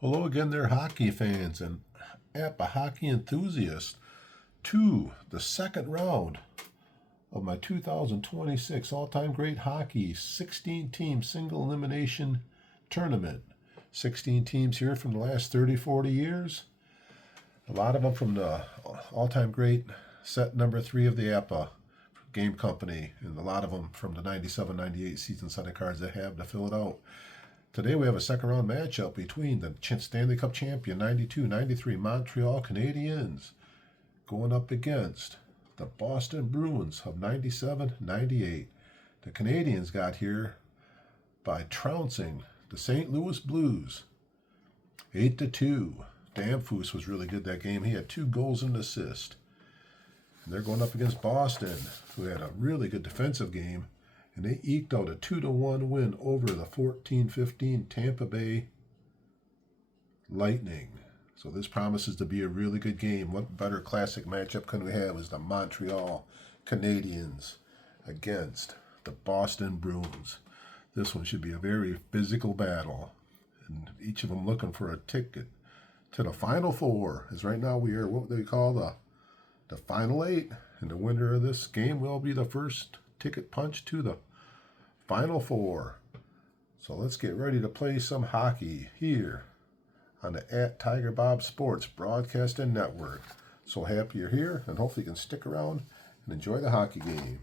Hello again there, hockey fans and Apba Hockey enthusiasts, to the second round of my 2026 all-time great hockey 16-team single elimination tournament. 16 teams here from the last 30, 40 years. A lot of them from the all-time great set number 3 of the Apba game company, and a lot of them from the 97-98 season set of cards they have to fill it out. Today we have a second round matchup between the Stanley Cup champion 92-93 Montreal Canadiens going up against the Boston Bruins of 97-98. The Canadiens got here by trouncing the St. Louis Blues 8-2. Damphus was really good that game. He had 2 goals and an assist. And they're going up against Boston, who had a really good defensive game. And they eked out a 2-1 win over the 14-15 Tampa Bay Lightning. So this promises to be a really good game. What better classic matchup can we have is the Montreal Canadiens against the Boston Bruins. This one should be a very physical battle, and each of them looking for a ticket to the Final Four. As right now we are what they call the Final 8, and the winner of this game will be the first ticket punch to the Final Four. So let's get ready to play some hockey here on the Tigerbob Sports Broadcasting Network. So happy you're here, and hopefully you can stick around and enjoy the hockey game.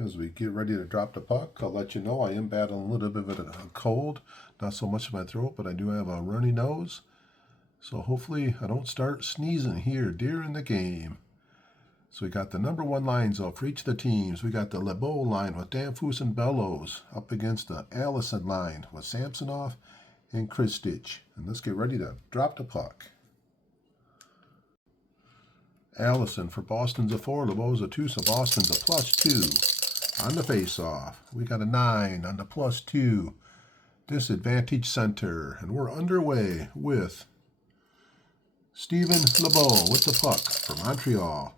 As we get ready to drop the puck, I'll let you know I am battling a little bit of a cold. Not so much in my throat, but I do have a runny nose. So hopefully I don't start sneezing here during the game. So we got the number 1 lines up for each of the teams. We got the LeBeau line with Damphus and Bellows up against the Allison line with Samsonov and Kristich. And let's get ready to drop the puck. Allison for Boston's a 4, LeBeau's a 2, so Boston's a +2 on the face-off. We got a 9 on the +2 disadvantage center. And we're underway with Steven LeBeau with the puck for Montreal.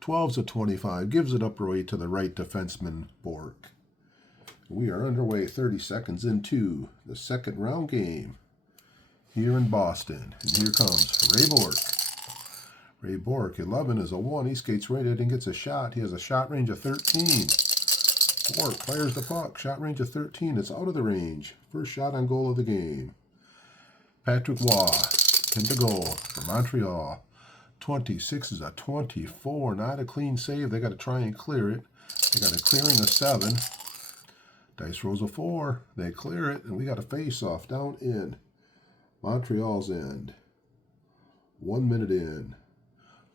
12's a 25, gives it up right to the right defenseman, Bork. We are underway 30 seconds into the second round game here in Boston. And here comes Ray Bork. Ray Bork, 11 is a 1. He skates right in and gets a shot. He has a shot range of 13. Bork fires the puck. Shot range of 13. It's out of the range. First shot on goal of the game. Patrick Waugh into goal for Montreal. 26 is a 24. Not a clean save. They got to try and clear it. They got a clearing of 7. Dice rolls a 4. They clear it, and we got a face-off down in Montreal's end. 1 minute in.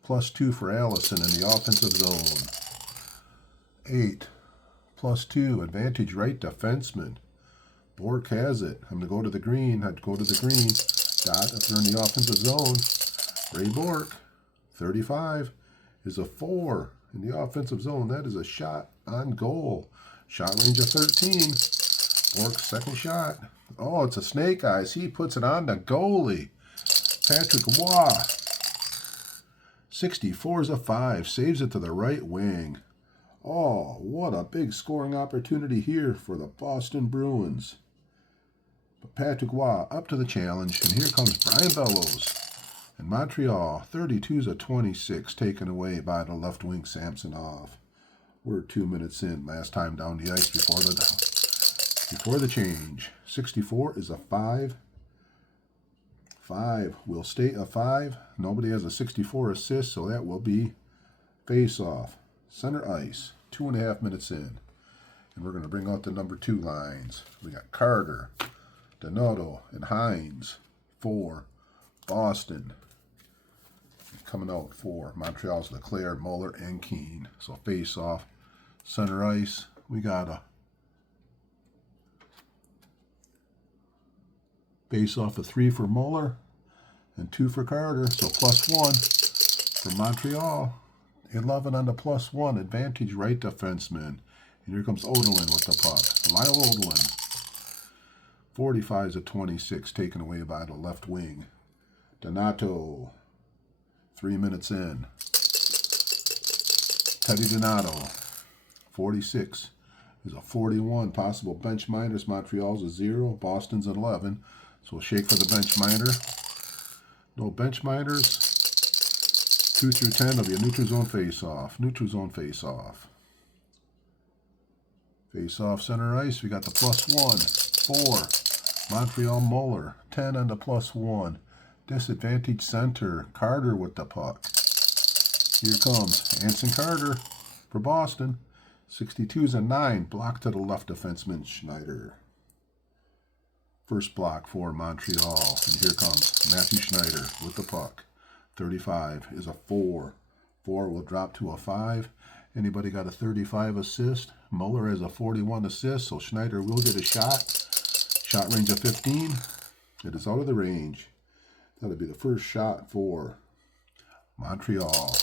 +2 for Allison in the offensive zone. 8. +2. Advantage right defenseman. Bork has it. I'm going to go to the green. I'd go to the green. Dot if they're in the offensive zone. Ray Bork, 35, is a 4 in the offensive zone. That is a shot on goal. Shot range of 13. Bork's second shot. Oh, it's a snake eyes. He puts it on the goalie. Patrick Waugh. 64 is a 5. Saves it to the right wing. Oh, what a big scoring opportunity here for the Boston Bruins. But Patrick Waugh up to the challenge, and here comes Brian Bellows. And Montreal, 32's a 26, taken away by the left wing Samsonov. We're 2 minutes in, last time down the ice before the change. 64 is a 5. 5 will stay a 5. Nobody has a 64 assist, so that will be face-off. Center ice, 2.5 minutes in. And we're going to bring out the number 2 lines. We got Carter, Donato, and Hines for Boston. Coming out for Montreal's Leclerc, Muller, and Keane. So face off, center ice. We got a face off of 3 for Muller and 2 for Carter. So +1 for Montreal. 11 on the +1. Advantage right defenseman. And here comes Odelin with the puck. Lyle Odelin. 45 is a 26, taken away by the left wing. Donato. 3 minutes in. Teddy Donato, 46, is a 41. Possible bench minors. Montreal's a 0. Boston's an 11. So we'll shake for the bench minor. No bench minors. 2 through 10 will be a neutral zone face-off. Neutral zone face-off. Face-off center ice. We got the +1. 4. Montreal Muller. 10 on the +1. Disadvantage center. Carter with the puck. Here comes Anson Carter for Boston. 62's a 9. Block to the left defenseman Schneider. First block for Montreal. And here comes Matthew Schneider with the puck. 35 is a 4. 4 will drop to a 5. Anybody got a 35 assist? Muller has a 41 assist, so Schneider will get a shot. Shot range of 15. It is out of the range. That'll be the first shot for Montreal.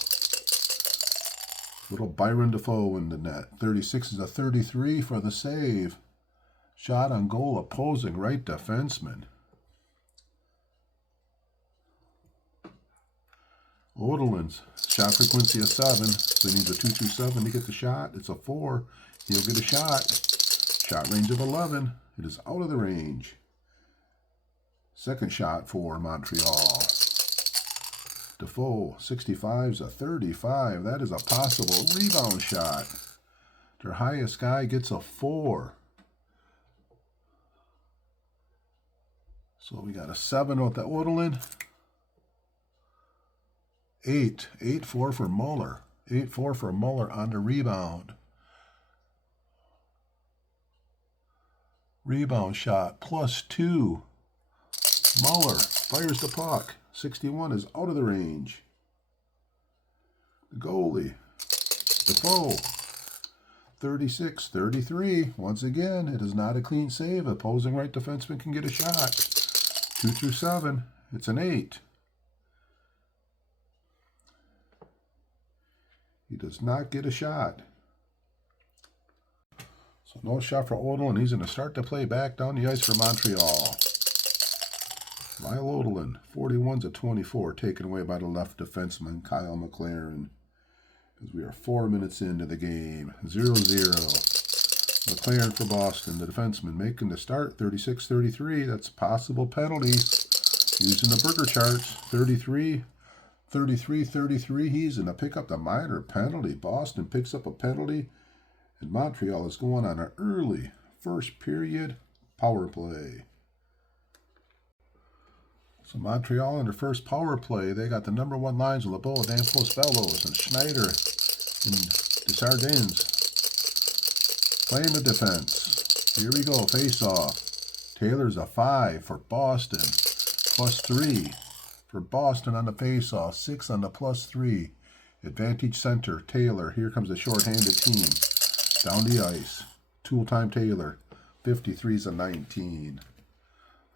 Little Byron Defoe in the net. 36 is a 33 for the save. Shot on goal, opposing right defenseman. Odelin's shot frequency of 7, so he needs a 2 through 7 to get the shot. It's a 4. He'll get a shot. Shot range of 11. It is out of the range. Second shot for Montreal. Defoe, 65's a 35. That is a possible rebound shot. Their highest guy gets a 4. So we got a 7 with the Odelin. 8. 8-4 for Muller. 8-4 for Muller on the rebound. Rebound shot, +2. Muller fires the puck. 61 is out of the range. The goalie, Defoe, 36, 33. Once again, it is not a clean save. Opposing right defenseman can get a shot. 2 through 7. It's an 8. He does not get a shot. So no shot for Odell, and he's going to start to play back down the ice for Montreal. Lyle Odelin, 41's a 24, taken away by the left defenseman, Kyle McLaren. As we are 4 minutes into the game, 0-0. McLaren for Boston, the defenseman, making the start, 36-33. That's possible penalties. Using the burger charts, 33, 33. He's going to pick up the minor penalty. Boston picks up a penalty, and Montreal is going on an early first period power play. So Montreal in their first power play, they got the number 1 lines of LeBeau, Danforth, Bellows, and Schneider and Desjardins playing the defense. Here we go, face-off. Taylor's a 5 for Boston, +3 for Boston on the face-off, 6 on the +3. Advantage center, Taylor. Here comes the short-handed team. Down the ice. Tool-time Taylor, 53's a 19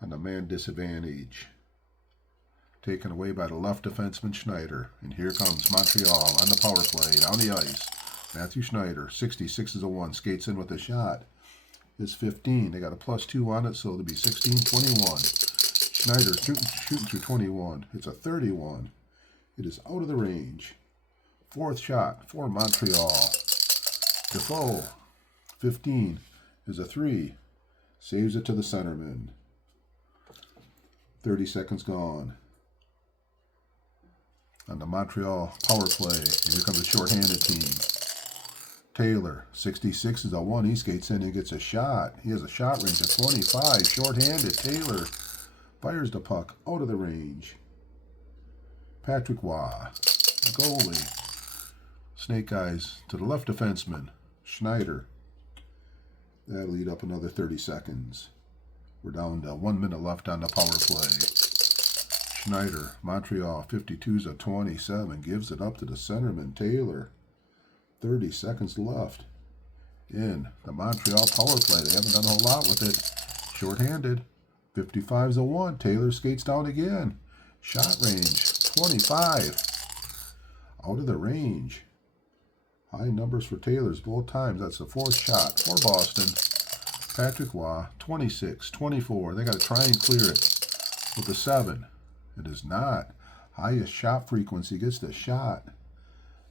on the man disadvantage. Taken away by the left defenseman Schneider. And here comes Montreal on the power play, down the ice. Matthew Schneider, 66 is a 1, skates in with a shot. It's 15. They got a +2 on it, so it'll be 16, 21. Schneider shooting through 21. It's a 31. It is out of the range. Fourth shot for Montreal. Defoe, 15 is a 3. Saves it to the centerman. 30 seconds gone. On the Montreal power play, and here comes a short-handed team. Taylor, 66 is a 1. He skates in and gets a shot. He has a shot range of 25. Short-handed. Taylor fires the puck out of the range. Patrick Waugh, the goalie. Snake eyes to the left defenseman, Schneider. That'll lead up another 30 seconds. We're down to 1 minute left on the power play. Schneider, Montreal, 52's a 27, gives it up to the centerman, Taylor. 30 seconds left in the Montreal power play. They haven't done a whole lot with it. Short-handed, 55's a 1. Taylor skates down again. Shot range, 25. Out of the range. High numbers for Taylor's both times. That's the 4th shot for Boston. Patrick Waugh, 26, 24. They got to try and clear it with a 7. It is not. Highest shot frequency gets the shot.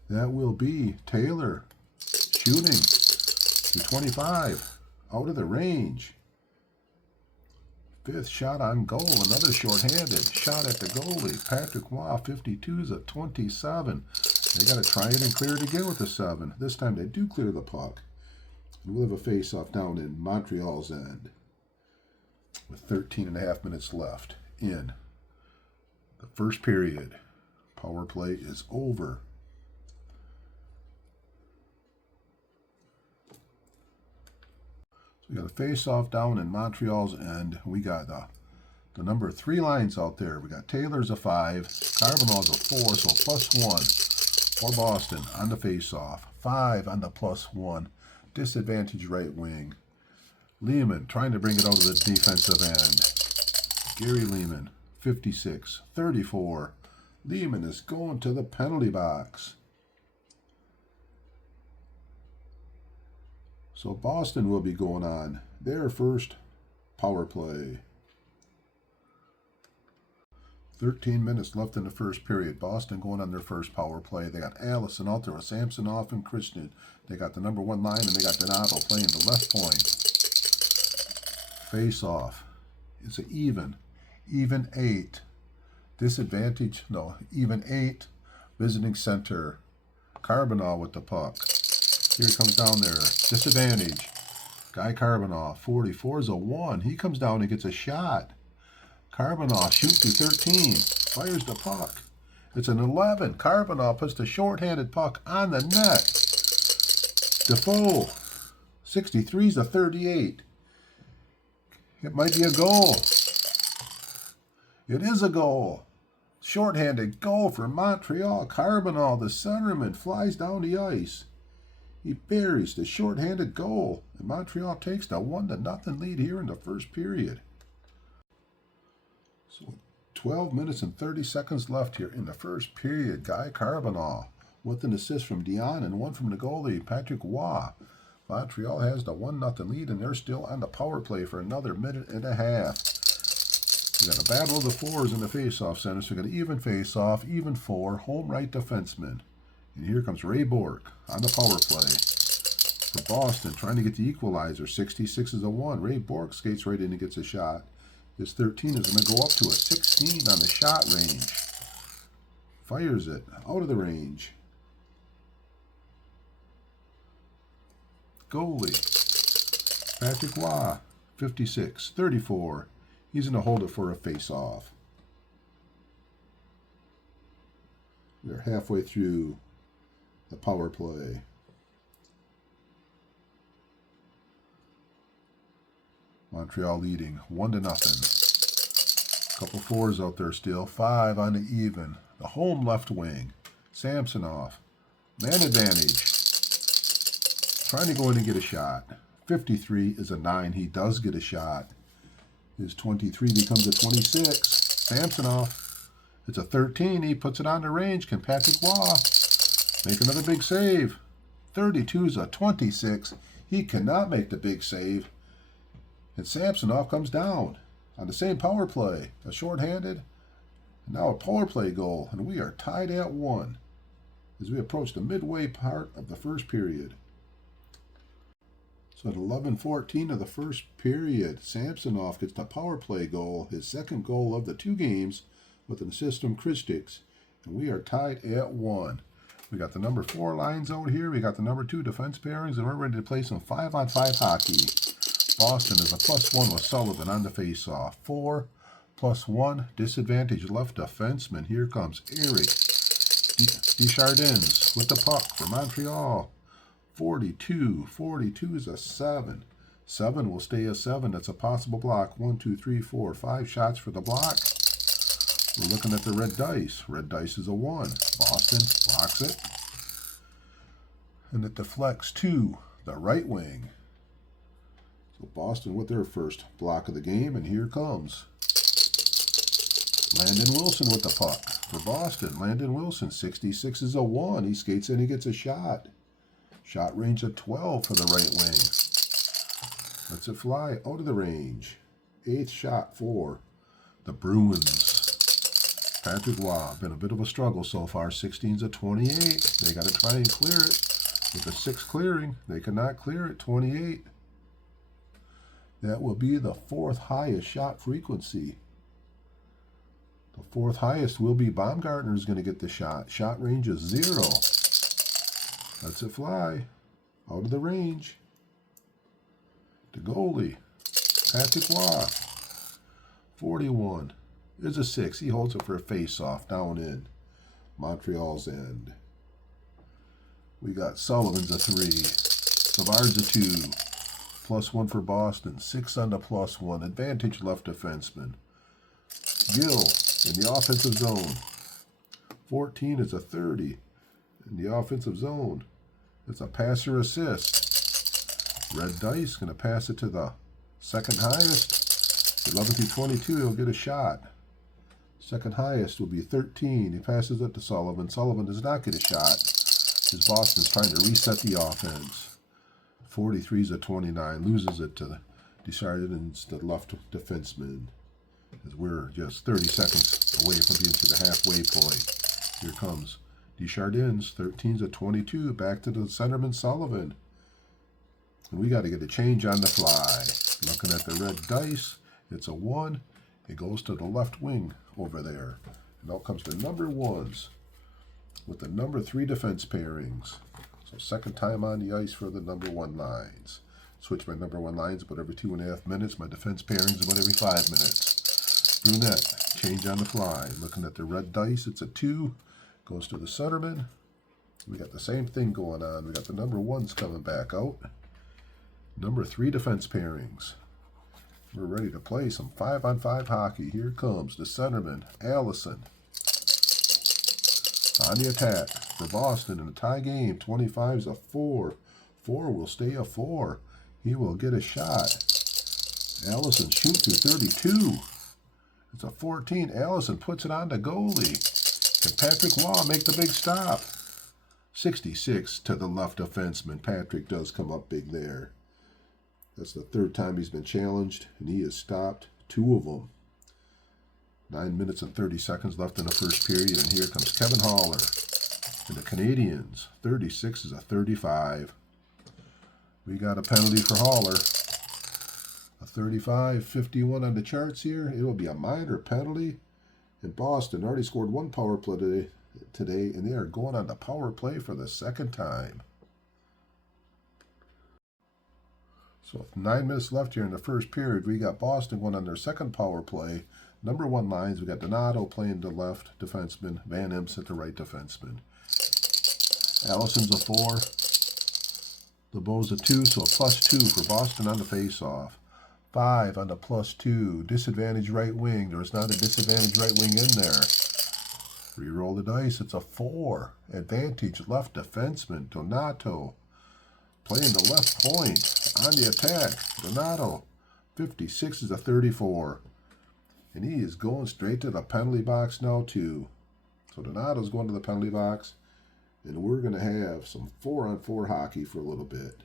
That will be Taylor shooting. to 25. Out of the range. Fifth shot on goal. Another shorthanded shot at the goalie. Patrick Waugh, 52's at 27. They got to try it and clear it again with a 7. This time they do clear the puck. And we'll have a face-off down in Montreal's end with 13 and a half minutes left in the first period. Power play is over. We got a face-off down in Montreal's end. We got the number 3 lines out there. We got Taylor's a 5, Carbonell's a 4, so +1 for Boston on the face-off. 5 on the +1. Disadvantage right wing. Lehman trying to bring it out of the defensive end. Gary Lehman, 56, 34. Lehman is going to the penalty box. So Boston will be going on their first power play. 13 minutes left in the first period. Boston going on their first power play. They got Allison out there with Samsonov and Christian. They got the number 1 line, and they got Donato playing the left point. Face off. It's an even 8. Disadvantage, no, even 8. Visiting center. Carbonell with the puck. Here he comes down there. Disadvantage. Guy Carbonell, 44 is a 1. He comes down and gets a shot. Carbonell shoots to 13. Fires the puck. It's an 11. Carbonell puts the shorthanded puck on the net. Defoe, 63 is a 38. It might be a goal. It is a goal. Shorthanded goal for Montreal. Carbonell, the centerman, flies down the ice. He buries the shorthanded goal, and Montreal takes the 1-0 lead here in the first period. So 12 minutes and 30 seconds left here in the first period. Guy Carbonell with an assist from Dion and 1 from the goalie, Patrick Waugh. Montreal has the 1-0 lead, and they're still on the power play for another minute and a half. We got a battle of the 4s in the face-off center, so we got an even face-off, even 4, home right defenseman. And here comes Ray Bourque on the power play for Boston, trying to get the equalizer. 66 is a 1. Ray Bourque skates right in and gets a shot. His 13 is going to go up to a 16 on the shot range. Fires it out of the range. Goalie, Patrick Waugh, 56, 34. He's going to hold it for a face-off. We're halfway through the power play. Montreal leading 1-0. Couple 4s out there still. 5 on the even. The home left wing. Samsonov. Man advantage. Trying to go in and get a shot. 53 is a 9. He does get a shot. His 23 becomes a 26. Samsonov. It's a 13. He puts it on the range. Can Patrick Waugh make another big save? 32 is a 26. He cannot make the big save. And Samsonov comes down on the same power play. A shorthanded. And now a power play goal. And we are tied at 1 as we approach the midway part of the first period. So at 11:14 of the first period, Samsonov gets the power play goal, his second goal of the 2 games, with an assist from Christix. And we are tied at 1. We got the number 4 lines out here. We got the number 2 defense pairings, and we're ready to play some 5-on-5 hockey. Boston is a +1 with Sullivan on the face-off. 4 +1, disadvantage left defenseman. Here comes Eric Desjardins with the puck for Montreal. 42 is a 7. 7 will stay a 7. That's a possible block. 1, 2, 3, 4, 5 shots for the block. We're looking at the red dice. Red dice is a 1. Boston blocks it. And it deflects to the right wing. So Boston with their first block of the game, and here comes Landon Wilson with the puck for Boston. Landon Wilson, 66 is a 1. He skates in, he gets a shot. Shot range of 12 for the right wing. Lets it fly out of the range. 8th shot for the Bruins. Patrick Waugh, been a bit of a struggle so far. 16's a 28. They got to try and clear it. With a 6 clearing, they cannot clear it. 28. That will be the 4th highest shot frequency. The 4th highest will be Baumgartner is going to get the shot. Shot range is 0. Lets it fly. Out of the range. The goalie, Patrick Waugh. 41 is a 6. He holds it for a face-off down in Montreal's end. We got Sullivan's a 3. Savard's a 2. +1 for Boston. 6 on the +1. Advantage left defenseman. Gill in the offensive zone. 14 is a 30 in the offensive zone. It's a passer assist. Red dice going to pass it to the second highest. 11 through 22, he'll get a shot. Second highest will be 13. He passes it to Sullivan. Sullivan does not get a shot, because Boston's trying to reset the offense. 43 is a 29. Loses it to Desjardins, the left defenseman. As we're just 30 seconds away from being to the halfway point. Here comes Desjardins. 13 is a 22. Back to the centerman Sullivan. And we got to get a change on the fly. Looking at the red dice, it's a 1. It goes to the left wing over there. And out comes the number 1s with the number 3 defense pairings. So second time on the ice for the number 1 lines. Switch my number 1 lines about every 2.5 minutes. My defense pairings about every 5 minutes. Brunette, change on the fly. Looking at the red dice, it's a 2. Goes to the centerman. We got the same thing going on. We got the number 1s coming back out. Number 3 defense pairings. We're ready to play some 5-on-5 hockey. Here comes the centerman, Allison. On the attack for Boston in a tie game. 25 is a 4. 4 will stay a 4. He will get a shot. Allison shoots to 32. It's a 14. Allison puts it on the goalie. Can Patrick Waugh make the big stop? 66 to the left defenseman. Patrick does come up big there. That's the 3rd time he's been challenged, and he has stopped 2 of them. 9 minutes and 30 seconds left in the first period, and here comes Kevin Haller. And the Canadians, 36 is a 35. We got a penalty for Haller. A 35-51 on the charts here. It will be a minor penalty. And Boston already scored 1 power play today, and they are going on the power play for the 2nd time. So with 9 minutes left here in the first period, we got Boston going on their 2nd power play. Number 1 lines, we got Donato playing the left defenseman, Van Imst the right defenseman. Allison's a 4. LeBeau's a 2, so a +2 for Boston on the face-off. 5 on the +2. Disadvantage right wing. There is not a disadvantage right wing in there. Reroll the dice. It's a 4. Advantage left defenseman, Donato. Playing the left point on the attack. Donato. 56 is a 34. And he is going straight to the penalty box now, too. So Donato's going to the penalty box. And we're going to have some 4-on-4 hockey for a little bit.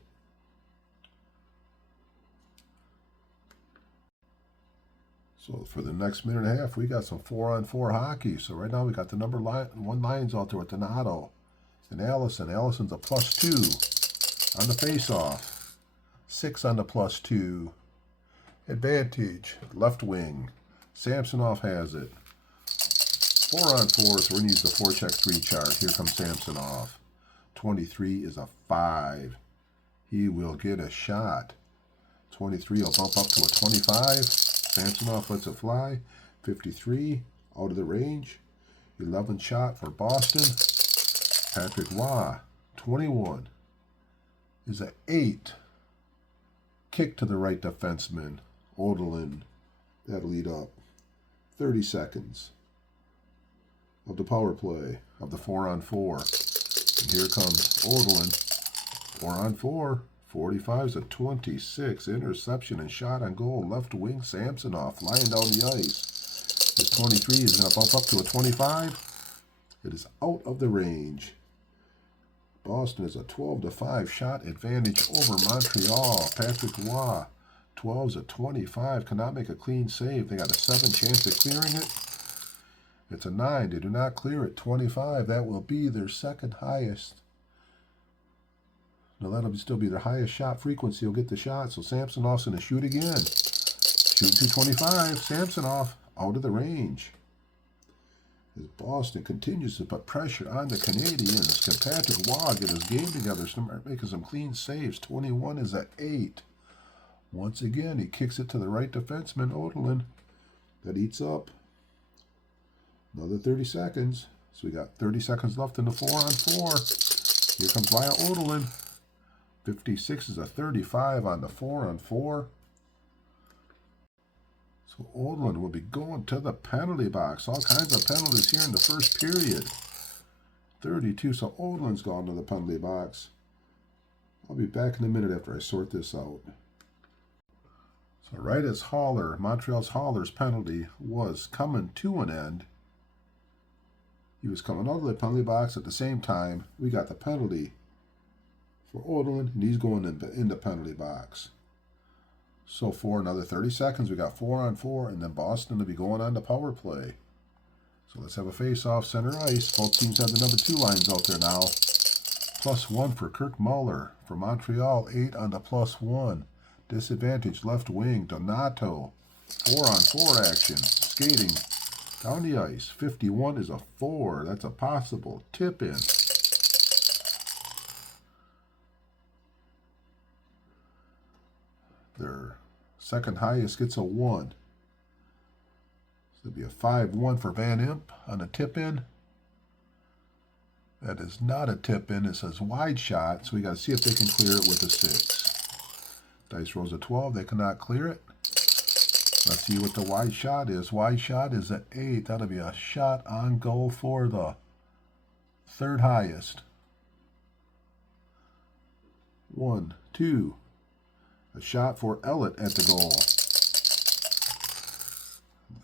So for the next minute and a half, we got some 4-on-4 hockey. So right now we got the number 1 lines out there with Donato and Allison. Allison's a +2 on the face-off. 6 on the +2. Advantage, left wing. Samsonov has it. 4-on-4, so we're going to use the 4-check-3 chart. Here comes Samsonov. 23 is a 5. He will get a shot. 23 will bump up to a 25. Samsonov lets it fly. 53 out of the range. 11 shot for Boston. Patrick Waugh. 21 is an 8. Kick to the right defenseman. Odelin. That'll eat up 30 seconds of the power play of the 4-on-4. And here comes Odelin. 4-on-4. 45 is a 26. Interception and shot on goal. Left wing Samsonov flying down the ice. This 23 is going to bump up to a 25. It is out of the range. Boston is a 12-5 shot advantage over Montreal. Patrick Waugh. 12 is a 25. Cannot make a clean save. They got a 7 chance at clearing it. It's a 9. They do not clear it. 25. That will be their 2nd highest Now that'll still be their highest shot frequency. He'll get the shot. So Samsonov's going to shoot again. Shoot 225. Samsonov out of the range. As Boston continues to put pressure on the Canadians, can Patrick Waugh get his game together, start making some clean saves. 21 is at 8. Once again, he kicks it to the right defenseman, Odelin. That eats up another 30 seconds. So we got 30 seconds left in the 4-on-4. Here comes Lyle Odelin. 56 is a 35 on the 4-on-4. So Odelin will be going to the penalty box. All kinds of penalties here in the first period. 32, so Odelin's gone to the penalty box. I'll be back in a minute after I sort this out. So right as Montreal's Haller's penalty was coming to an end, he was coming out of the penalty box at the same time. We got the penalty for Odelin, and he's going in the penalty box. So for another 30 seconds, we got 4-on-4, and then Boston will be going on the power play. So let's have a face-off center ice. Both teams have the number 2 lines out there now. +1 for Kirk Muller. For Montreal, 8 on the +1. Disadvantage left wing, Donato. 4-on-4 action. Skating down the ice. 51 is a 4. That's a possible tip-in. Their second highest gets a 1. So it'll be a 5-1 for Van Imp on a tip-in. That is not a tip-in. It says wide shot, so we got to see if they can clear it with a 6. Dice rolls a 12. They cannot clear it. Let's see what the wide shot is. Wide shot is at 8. That'll be a shot on goal for the third highest. 1, 2. A shot for Ellett at the goal.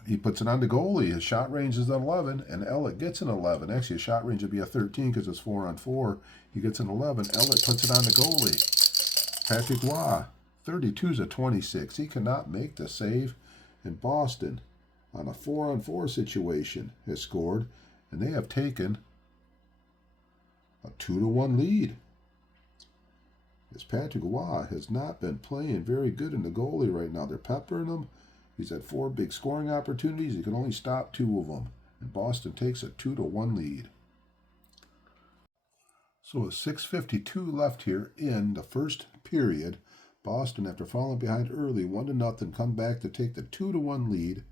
He puts it on the goalie. His shot range is an 11, and Ellett gets an 11. Actually, his shot range would be a 13 because it's 4-on-4. He gets an 11. Ellett puts it on the goalie. Patrick Waugh, 32 is a 26. He cannot make the save. And Boston, on a 4-on-4 situation, has scored, and they have taken a 2-1 lead. As Patrick Waugh has not been playing very good in the goalie right now. They're peppering him. He's had 4 big scoring opportunities. He can only stop 2 of them. And Boston takes a 2-1 lead. So with 6:52 left here in the first period, Boston, after falling behind early 1-0, come back to take the 2-1 lead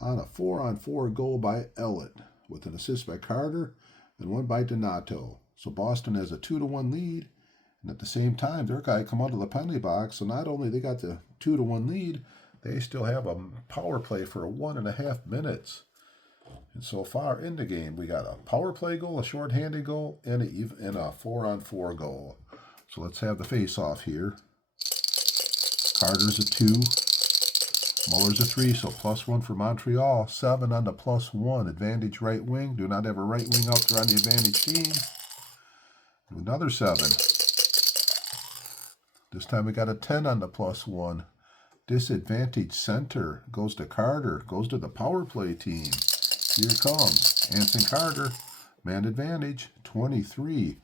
on a 4-on-4 goal by Ellett, with an assist by Carter and 1 by Donato. So Boston has a 2-1 lead. And at the same time, their guy come out of the penalty box. So not only they got the 2-1 lead, they still have a power play for 1.5 minutes. And so far in the game, we got a power play goal, a shorthanded goal, and a 4-on-4 goal. So let's have the face-off here. Carter's a 2. Muller's a 3, so +1 for Montreal. 7 on the +1. Advantage right wing. Do not have a right wing out there on the advantage team. Another 7. This time we got a 10 on the +1. Disadvantage center goes to Carter, goes to the power play team. Here comes Anson Carter, man advantage, 23.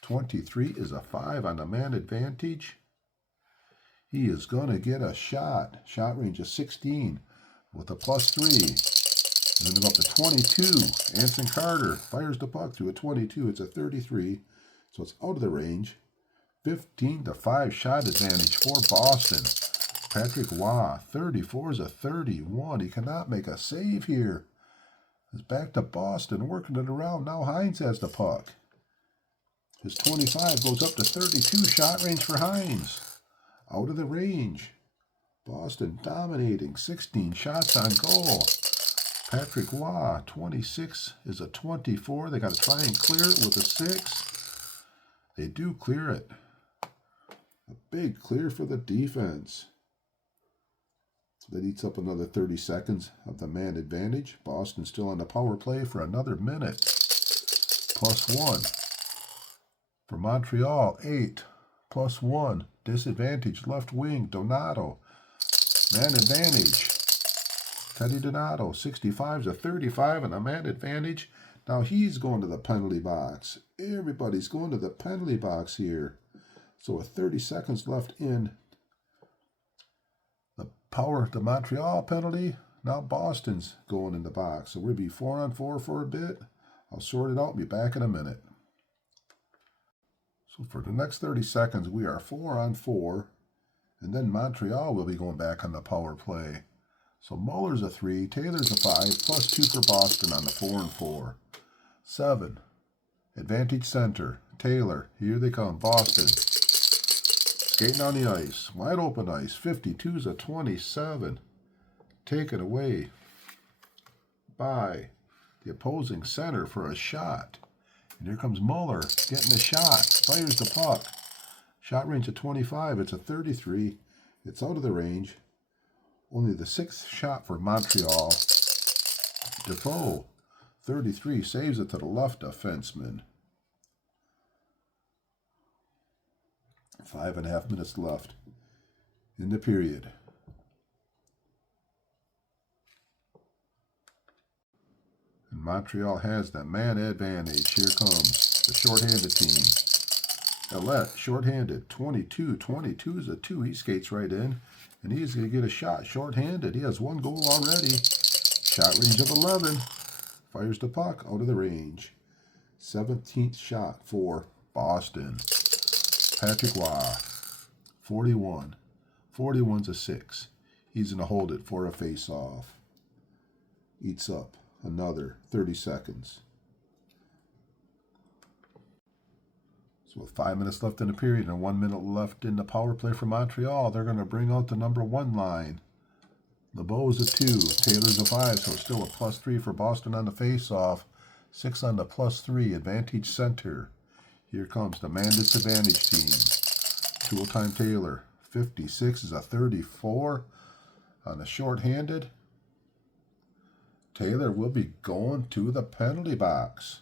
23 is a 5 on the man advantage. He is going to get a shot. Shot range is 16 with a +3. He's going to go up to 22. Anson Carter fires the puck through a 22. It's a 33, so it's out of the range. 15-5 shot advantage for Boston. Patrick Waugh, 34 is a 31. He cannot make a save here. It's back to Boston, working it around. Now Hines has the puck. His 25 goes up to 32. Shot range for Hines. Out of the range. Boston dominating. 16 shots on goal. Patrick Waugh, 26 is a 24. They got to try and clear it with a 6. They do clear it. A big clear for the defense. So that eats up another 30 seconds of the man advantage. Boston still on the power play for another minute. +1. For Montreal, 8. +1. Disadvantage left wing, Donato. Man advantage. Teddy Donato, 65 is a 35 and a man advantage. Now he's going to the penalty box. Everybody's going to the penalty box here. So with 30 seconds left in the Montreal penalty, now Boston's going in the box. So we'll be 4-on-4 for a bit. I'll sort it out and be back in a minute. So for the next 30 seconds, we are 4-on-4. And then Montreal will be going back on the power play. So Muller's a 3, Taylor's a 5, +2 for Boston on the 4-and-4. 7. Advantage center. Taylor. Here they come. Boston. Skating on the ice. Wide open ice. 52's a 27. Taken away by the opposing center for a shot. And here comes Muller getting a shot. Fires the puck. Shot range of 25. It's a 33. It's out of the range. Only the 6th shot for Montreal. Defoe, 33, saves it to the left defenseman. 5.5 minutes left in the period. And Montreal has the man advantage. Here comes the shorthanded team. Ouellette, shorthanded, 22. 22 is a 2. He skates right in, and he's going to get a shot shorthanded. He has 1 goal already. Shot range of 11. Fires the puck out of the range. 17th shot for Boston. Patrick Waugh, 41. 41's a 6. He's going to hold it for a face-off. Eats up another 30 seconds. So with 5 minutes left in the period and 1 minute left in the power play for Montreal, they're going to bring out the number 1 line. LeBeau's a 2, Taylor's a 5, so still a +3 for Boston on the face-off. 6 on the +3, advantage center. Here comes the man disadvantage team. Tool-time Taylor, 56 is a 34 on the shorthanded. Taylor will be going to the penalty box.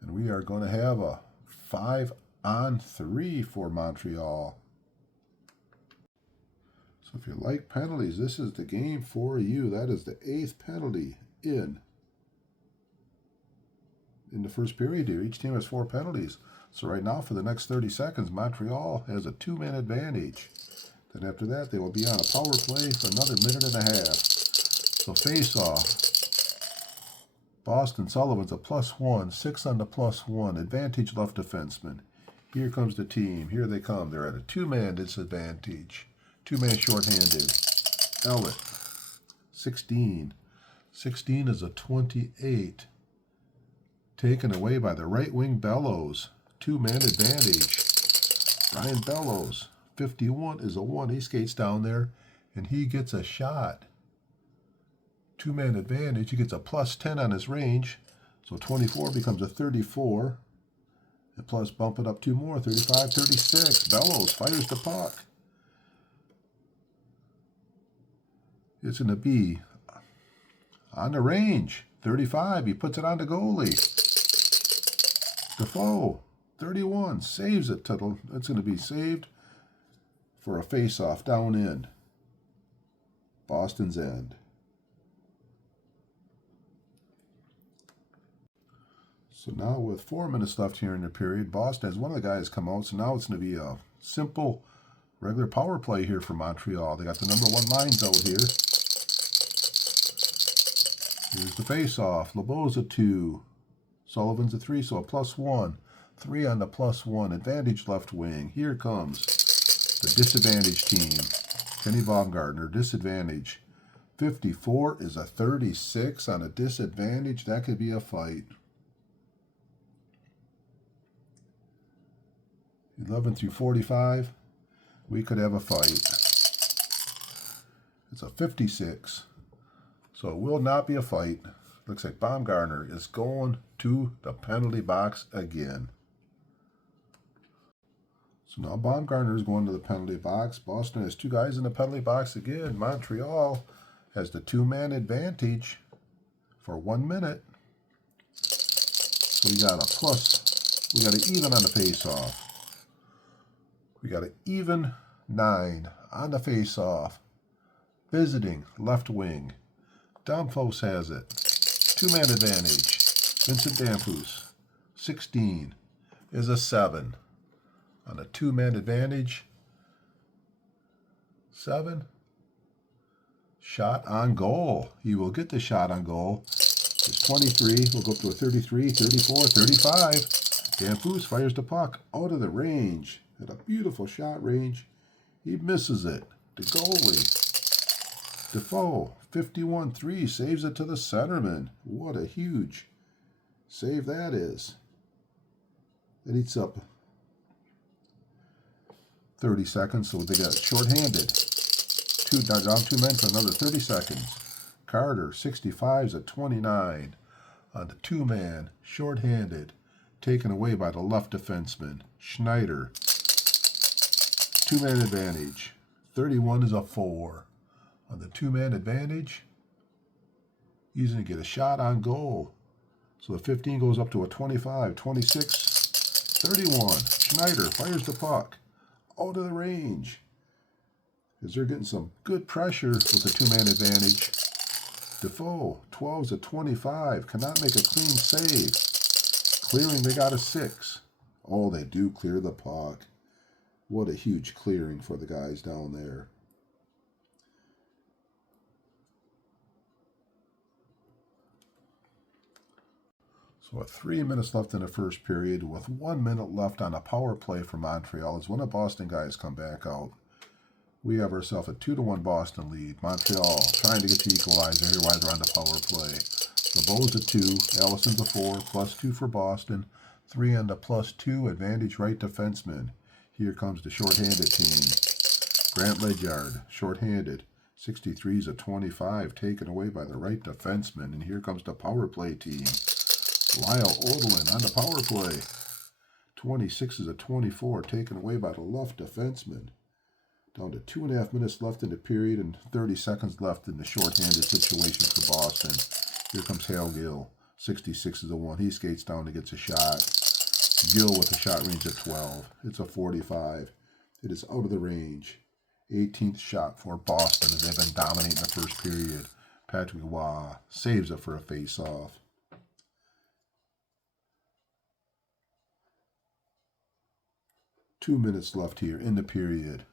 And we are going to have a 5-on-3 for Montreal. So if you like penalties, this is the game for you. That is the 8th penalty in the first period here. Each team has 4 penalties. So right now for the next 30 seconds, Montreal has a 2-man advantage. Then after that, they will be on a power play for another minute and a half. So face-off. Boston Sullivan's a +1, 6 on the +1, advantage left defenseman. Here comes the team. Here they come. They're at a 2-man disadvantage. 2-man shorthanded. Ouellette, 16. 16 is a 28. Taken away by the right wing Bellows. 2-man advantage. Brian Bellows, 51 is a 1. He skates down there and he gets a shot. 2-man advantage. He gets a +10 on his range. So 24 becomes a 34. And plus bump it up 2 more, 35, 36. Bellows fires the puck. It's going to be on the range. 35. He puts it on the goalie. Defoe, 31. Saves it. It's going to be saved for a face-off down in Boston's end. So now with 4 minutes left here in the period, Boston has one of the guys come out. So now it's going to be a simple regular power play here for Montreal. They got the number 1 lines out here. Here's the face-off. LeBeau's a 2. Sullivan's a 3, so a +1. 3 on the +1. Advantage left wing. Here comes the disadvantage team. Kenny Baumgartner, disadvantage. 54 is a 36 on a disadvantage. That could be a fight. 11 through 45, we could have a fight. It's a 56, so it will not be a fight. Looks like Baumgartner is going to the penalty box again. So now Baumgartner is going to the penalty box. Boston has 2 guys in the penalty box again. Montreal has the 2-man advantage for 1 minute. So we got an even on the face-off. We got an even 9 on the face-off. Visiting left wing. Damphos has it. 2-man advantage. Vincent Damphos, 16, is a 7. on a two-man advantage. 7. Shot on goal. He will get the shot on goal. It's 23. We'll go up to a 33, 34, 35. Danfus fires the puck out of the range. At a beautiful shot range. He misses it. The goalie. Defoe, 51-3, saves it to the centerman. What a huge save that is. It eats up 30 seconds, so they got shorthanded. Down 2 men for another 30 seconds. Carter, 65's at 29 on the 2-man, shorthanded, taken away by the left defenseman. Schneider, 2-man advantage. 31 is a 4. On the 2-man advantage, he's going to get a shot on goal. So the 15 goes up to a 25, 26, 31. Schneider fires the puck out of the range. As they're getting some good pressure with the 2-man advantage. Defoe, 12's a 25, cannot make a clean save. Clearing, they got a 6. Oh, they do clear the puck. What a huge clearing for the guys down there. So with 3 minutes left in the first period, with 1 minute left on a power play for Montreal, as one of Boston guys come back out, we have ourselves a 2-1 Boston lead. Montreal trying to get the equalizer here while they're on the power play. LeBeau's a 2, Allison's a 4, +2 for Boston, 3 on the +2, advantage right defenseman. Here comes the shorthanded team. Grant Ledyard, shorthanded, 63's a 25, taken away by the right defenseman. And here comes the power play team. Lyle Odlin on the power play. 26 is a 24, taken away by the left defenseman. Down to 2.5 minutes left in the period and 30 seconds left in the shorthanded situation for Boston. Here comes Hale Gill. 66 is a 1. He skates down and gets a shot. Gill with a shot range of 12. It's a 45. It is out of the range. 18th shot for Boston as they've been dominating the first period. Patrick Waugh saves it for a face-off. Two minutes left here in the period.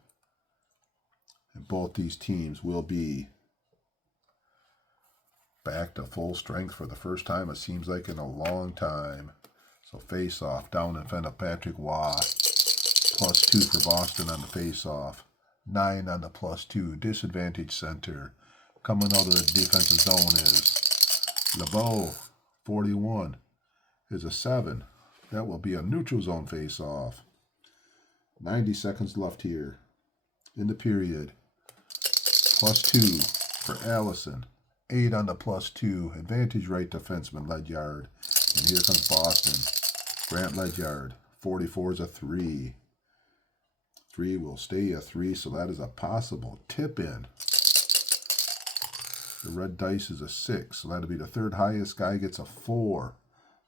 And both these teams will be back to full strength for the first time, it seems like, in a long time. So face-off down in front of Patrick Waugh. +2 for Boston on the face-off. 9 on the +2. Disadvantage center. Coming out of the defensive zone is LeBeau. 41 is a 7. That will be a neutral zone face-off. 90 seconds left here in the period. +2 for Allison. 8 on the +2. Advantage right defenseman Ledyard. And here comes Boston. Grant Ledyard. 44 is a 3. 3 will stay a 3, so that is a possible tip-in. The red dice is a 6, so that'll be the third highest guy gets a 4.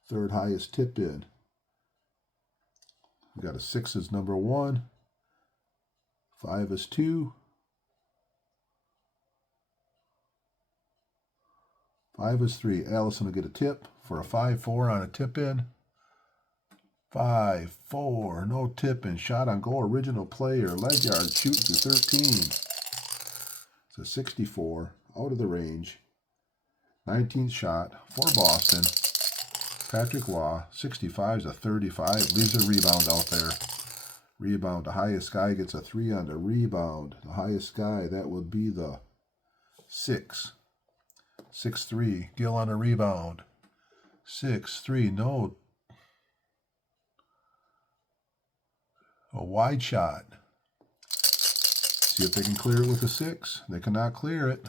Third highest tip-in. We got a 6 is number 1. 5 is 2. 5 is 3. Allison will get a tip for a 5-4 on a tip-in. 5-4, no tip-in. Shot on goal, original player. Ledyard shooting to 13. It's a 64, out of the range. 19th shot for Boston. Patrick Waugh, 65 is a 35. Leaves a rebound out there. Rebound, the highest guy gets a 3 on the rebound. The highest guy, that would be the 6. 6-3, Gill on a rebound. 6-3, no. A wide shot. See if they can clear it with a 6. They cannot clear it.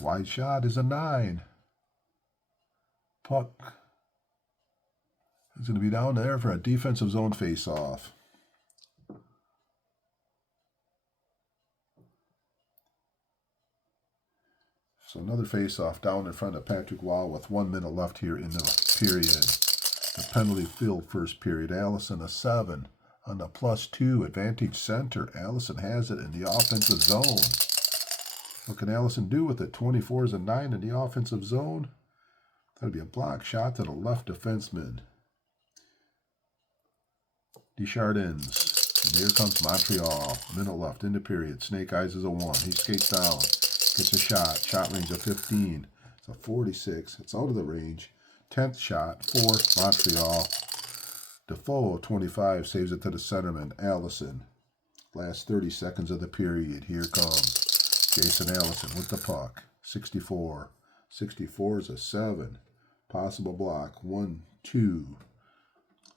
Wide shot is a 9. Puck is going to be down there for a defensive zone face-off. So another face-off down in front of Patrick Waugh with 1 minute left here in the period. The penalty-filled first period. Allison a 7 on the +2. Advantage center. Allison has it in the offensive zone. What can Allison do with it? 24 is a 9 in the offensive zone. That'd be a block shot to the left defenseman. Desjardins. And here comes Montreal. Minute left in the period. Snake Eyes is a 1. He skates down. Gets a shot. Shot range of 15. It's a 46. It's out of the range. 10th shot for Montreal. Defoe, 25, saves it to the centerman. Allison. Last 30 seconds of the period. Here comes Jason Allison with the puck. 64. 64 is a 7. Possible block. 1, 2,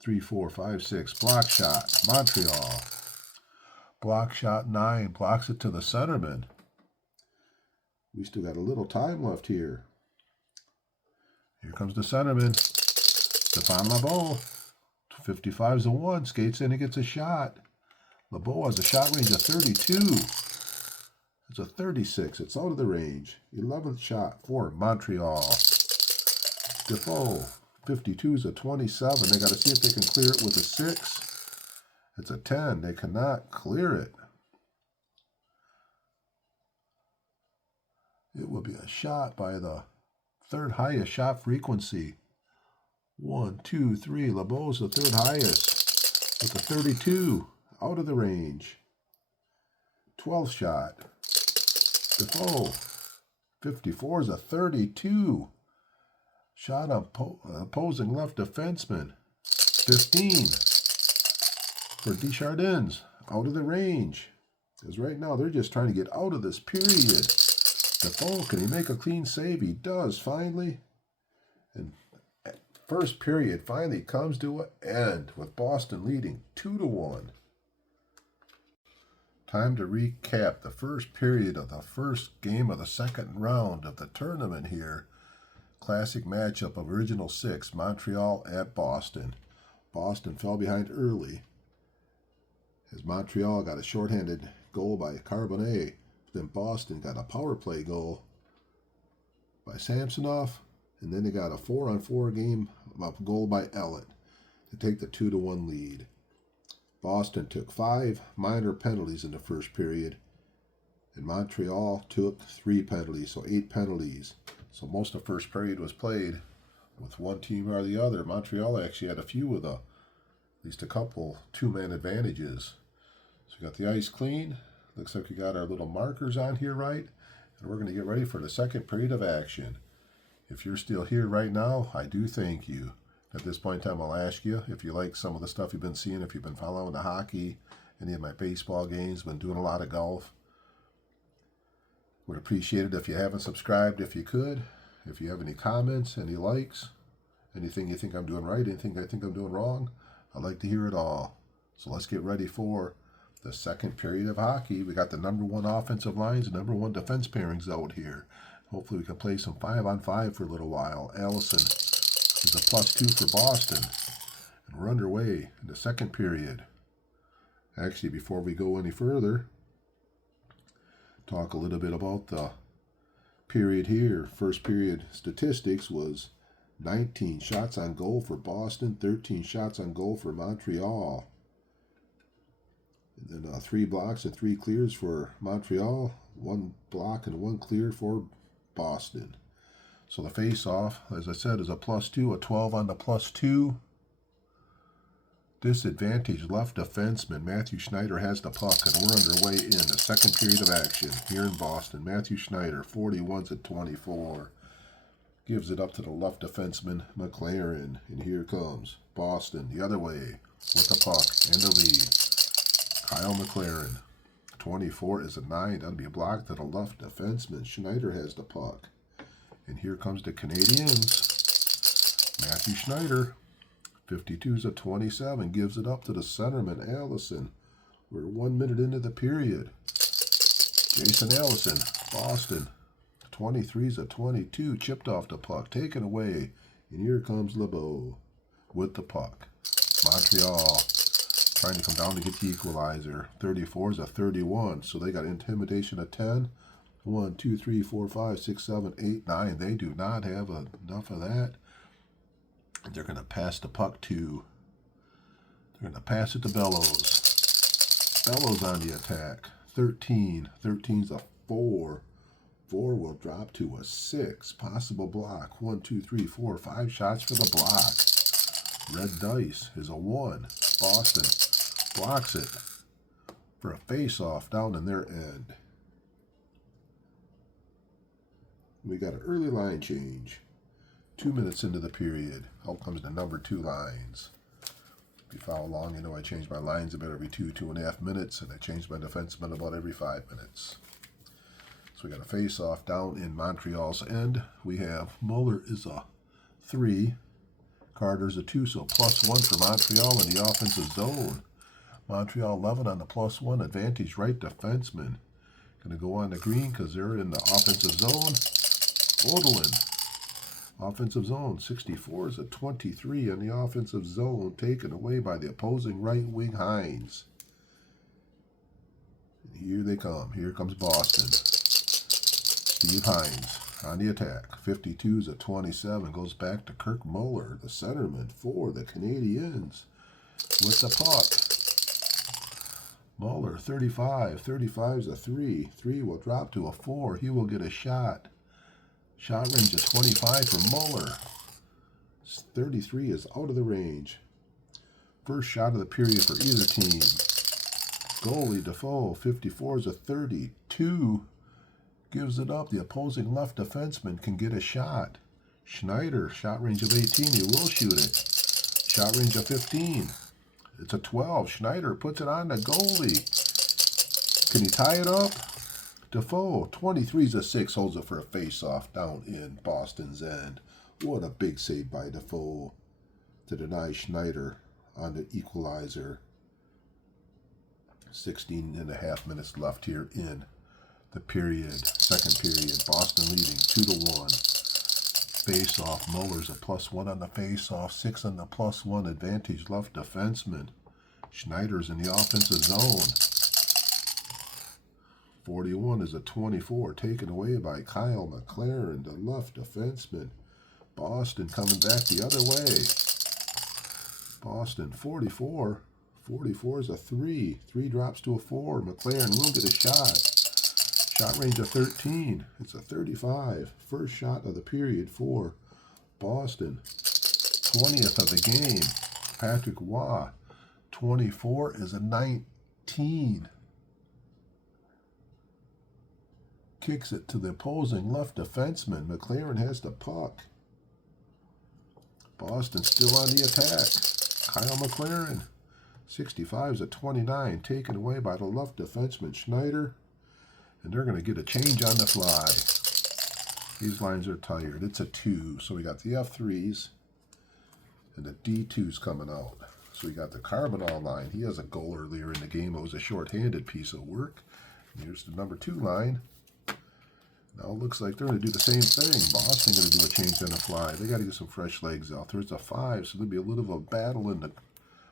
3, 4, 5, 6. Block shot. Montreal. Block shot 9. Blocks it to the centerman. We still got a little time left here. Here comes the centerman. Stephane LeBeau. 55 is a 1. Skates in and gets a shot. LeBeau has a shot range of 32. It's a 36. It's out of the range. 11th shot for Montreal. Defoe. 52 is a 27. They got to see if they can clear it with a 6. It's a 10. They cannot clear it. It will be a shot by the third highest shot frequency. 1, 2, 3. LeBeau's the third highest with a 32. Out of the range. 12th shot. Defoe. 54 is a 32. Shot on opposing left defenseman. 15 for Desjardins. Out of the range. Because right now they're just trying to get out of this period. Defoe, can he make a clean save? He does, finally. And first period finally comes to an end with Boston leading 2-1. Time to recap the first period of the first game of the second round of the tournament here. Classic matchup of original 6, Montreal at Boston. Boston fell behind early as Montreal got a shorthanded goal by Carbonet. Then Boston got a power play goal by Samsonov, and then they got a 4-on-4 game goal by Ellett to take the 2-1 lead. Boston took 5 minor penalties in the first period, and Montreal took 3 penalties, so 8 penalties. So most of the first period was played with one team or the other. Montreal actually had a few of at least a couple 2-man advantages. So we got the ice clean. Looks like we got our little markers on here right, and we're going to get ready for the second period of action. If you're still here right now, I do thank you. At this point in time, I'll ask you if you like some of the stuff you've been seeing, if you've been following the hockey, any of my baseball games, been doing a lot of golf. Would appreciate it if you haven't subscribed, if you could. If you have any comments, any likes, anything you think I'm doing right, anything I think I'm doing wrong, I'd like to hear it all. So let's get ready for the second period of hockey. We got the number 1 offensive lines and number 1 defense pairings out here. Hopefully we can play some 5-on-5 for a little while. Allison is a +2 for Boston. And we're underway in the second period. Actually, before we go any further, talk a little bit about the period here. First period statistics was 19 shots on goal for Boston, 13 shots on goal for Montreal. And then 3 blocks and 3 clears for Montreal, 1 block and 1 clear for Boston. So the face-off, as I said, is a +2, a 12 on the +2. Disadvantage left defenseman. Matthew Schneider has the puck, and we're underway in the second period of action here in Boston. Matthew Schneider, 41's at 24. Gives it up to the left defenseman, McLaren. And here comes Boston the other way with the puck and the lead. Kyle McLaren, 24 is a 9. That'll be a block to the left defenseman. Schneider has the puck. And here comes the Canadians. Matthew Schneider, 52 is a 27. Gives it up to the centerman, Allison. We're 1 minute into the period. Jason Allison, Boston, 23 is a 22. Chipped off the puck, taken away. And here comes LeBeau with the puck. Montreal trying to come down to get the equalizer. 34 is a 31. So they got intimidation of 10. 1, 2, 3, 4, 5, 6, 7, 8, 9. They do not have enough of that. They're going to pass the puck to. They're going to pass it to Bellows. Bellows on the attack. 13. 13's a 4. 4 will drop to a 6. Possible block. 1, 2, 3, 4, 5 shots for the block. Red dice is a 1. Boston blocks it for a face-off down in their end. We got an early line change. 2 minutes into the period. Out comes the number 2 lines. If you follow along, you know I change my lines about every 2.5 minutes, and I change my defensemen about every 5 minutes. So we got a face-off down in Montreal's end. We have Muller is a 3. Carter's a 2, so +1 for Montreal in the offensive zone. Montreal 11 on the +1 advantage right defenseman. Going to go on the green because they're in the offensive zone. Odolin, offensive zone. 64 is a 23 in the offensive zone, taken away by the opposing right wing Hines. And here they come. Here comes Boston. Steve Hines on the attack. 52 is a 27. Goes back to Kirk Muller, the centerman for the Canadians. With the puck. Muller, 35. 35 is a 3. 3 will drop to a 4. He will get a shot. Shot range of 25 for Muller. 33 is out of the range. First shot of the period for either team. Goalie Defoe, 54 is a 32. Gives it up. The opposing left defenseman can get a shot. Schneider, shot range of 18. He will shoot it. Shot range of 15. It's a 12. Schneider puts it on the goalie. Can he tie it up? Defoe, 23 is a 6. Holds it for a face-off down in Boston's end. What a big save by Defoe to deny Schneider on the equalizer. 16.5 minutes left here in the period. Second period. Boston leading 2-1. Face-off. Muller's a +1 on the face-off. 6 on the +1 advantage left defenseman. Schneider's in the offensive zone. 41 is a 24, taken away by Kyle McLaren, the left defenseman. Boston coming back the other way. Boston, 44. 44 is a 3. 3 drops to a 4. McLaren will get a shot. Shot range of 13. It's a 35. First shot of the period for Boston. 20th of the game. Patrick Waugh. 24 is a 19. Kicks it to the opposing left defenseman. McLaren has the puck. Boston still on the attack. Kyle McLaren. 65 is a 29. Taken away by the left defenseman Schneider. And they're going to get a change on the fly. These lines are tired. It's a 2. So we got the F3s and the D2s coming out. So we got the Carbonell line. He has a goal earlier in the game. It was a short-handed piece of work. And here's the number 2 line. Now it looks like they're going to do the same thing. Boston going to do a change on the fly. They got to get some fresh legs out. There's a 5, so there'll be a little of a battle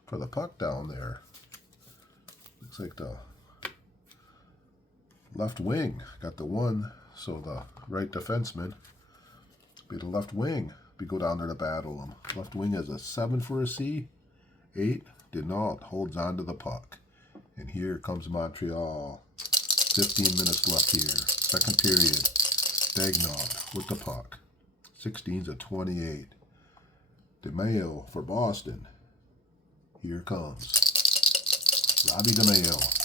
for the puck down there. Looks like the left wing got the 1, so the right defenseman be the left wing. We go down there to battle them. Left wing has a 7 for a C. 8, Denault holds on to the puck. And here comes Montreal. 15 minutes left here. Second period. Daignault with the puck. 16's a 28. DeMayo for Boston. Here comes Robbie DeMayo.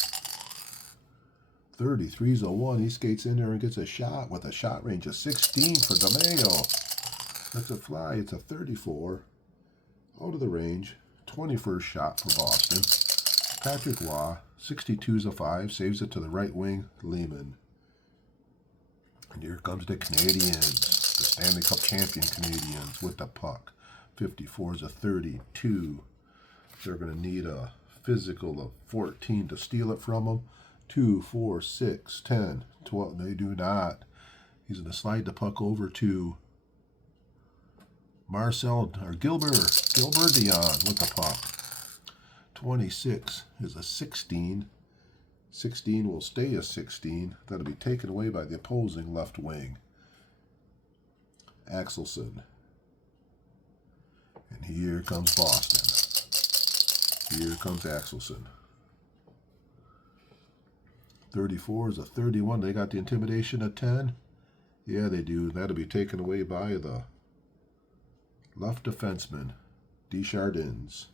33's a 1. He skates in there and gets a shot with a shot range of 16 for DeMayo. That's a fly. It's a 34. Out of the range. 21st shot for Boston. Patrick Waugh. 62's a 5. Saves it to the right wing. Lehman. And here comes the Canadians. The Stanley Cup champion Canadians with the puck. 54's a 32. They're going to need a physical of 14 to steal it from them. 2, 4, 6, 10, 12. They do not. He's going to slide the puck over to Gilbert Dion with the puck. 26 is a 16. 16 will stay a 16. That'll be taken away by the opposing left wing. Axelson. And here comes Boston. Here comes Axelson. 34 is a 31. They got the intimidation at 10. Yeah, they do. That'll be taken away by the left defenseman, Deschardins.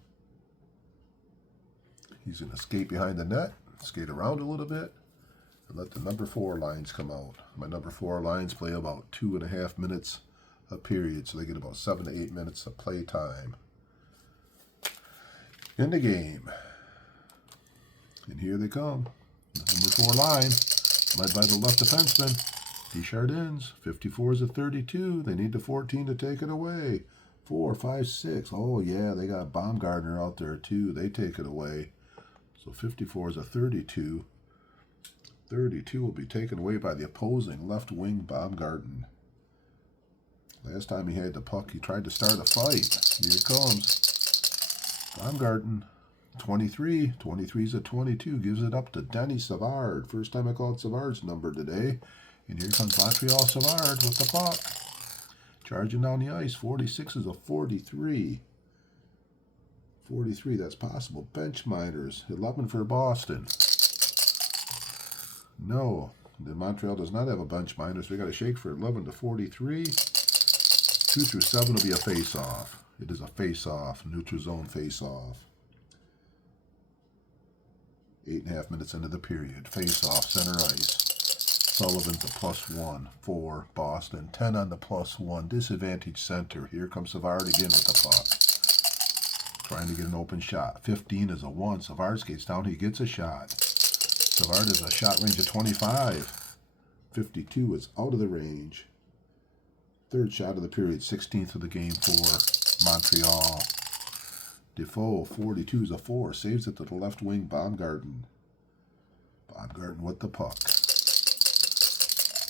He's going to skate behind the net, skate around a little bit, and let the number 4 lines come out. My number 4 lines play about 2.5 minutes a period, so they get about 7 to 8 minutes of play time in the game. And here they come. The number 4 line, led by the left defenseman, Desjardins. 54 is a 32. They need the 14 to take it away. 4, 5, 6. Oh, yeah, they got Baumgartner out there, too. They take it away. So 54 is a 32. 32 will be taken away by the opposing left wing, Baumgartner. Last time he had the puck, he tried to start a fight. Here it comes. Baumgartner. 23. 23 is a 22. Gives it up to Denny Savard. First time I called Savard's number today. And here comes Montreal Savard with the puck. Charging down the ice. 46 is a 43. 43, that's possible. Bench minors. 11 for Boston. No, the Montreal does not have a bench minor, so we got to shake for 11 to 43. 2 through 7 will be a face-off. It is a face-off, neutral zone face-off. 8.5 minutes into the period. Face-off, center ice. Sullivan's a +1 for Boston. 10 on the +1. Disadvantage center. Here comes Savard again with the puck. Trying to get an open shot. 15 is a 1. Savard skates down. He gets a shot. Savard has a shot range of 25. 52 is out of the range. Third shot of the period. 16th of the game for Montreal. Defoe, 42 is a 4. Saves it to the left wing, Baumgartner. Baumgartner with the puck.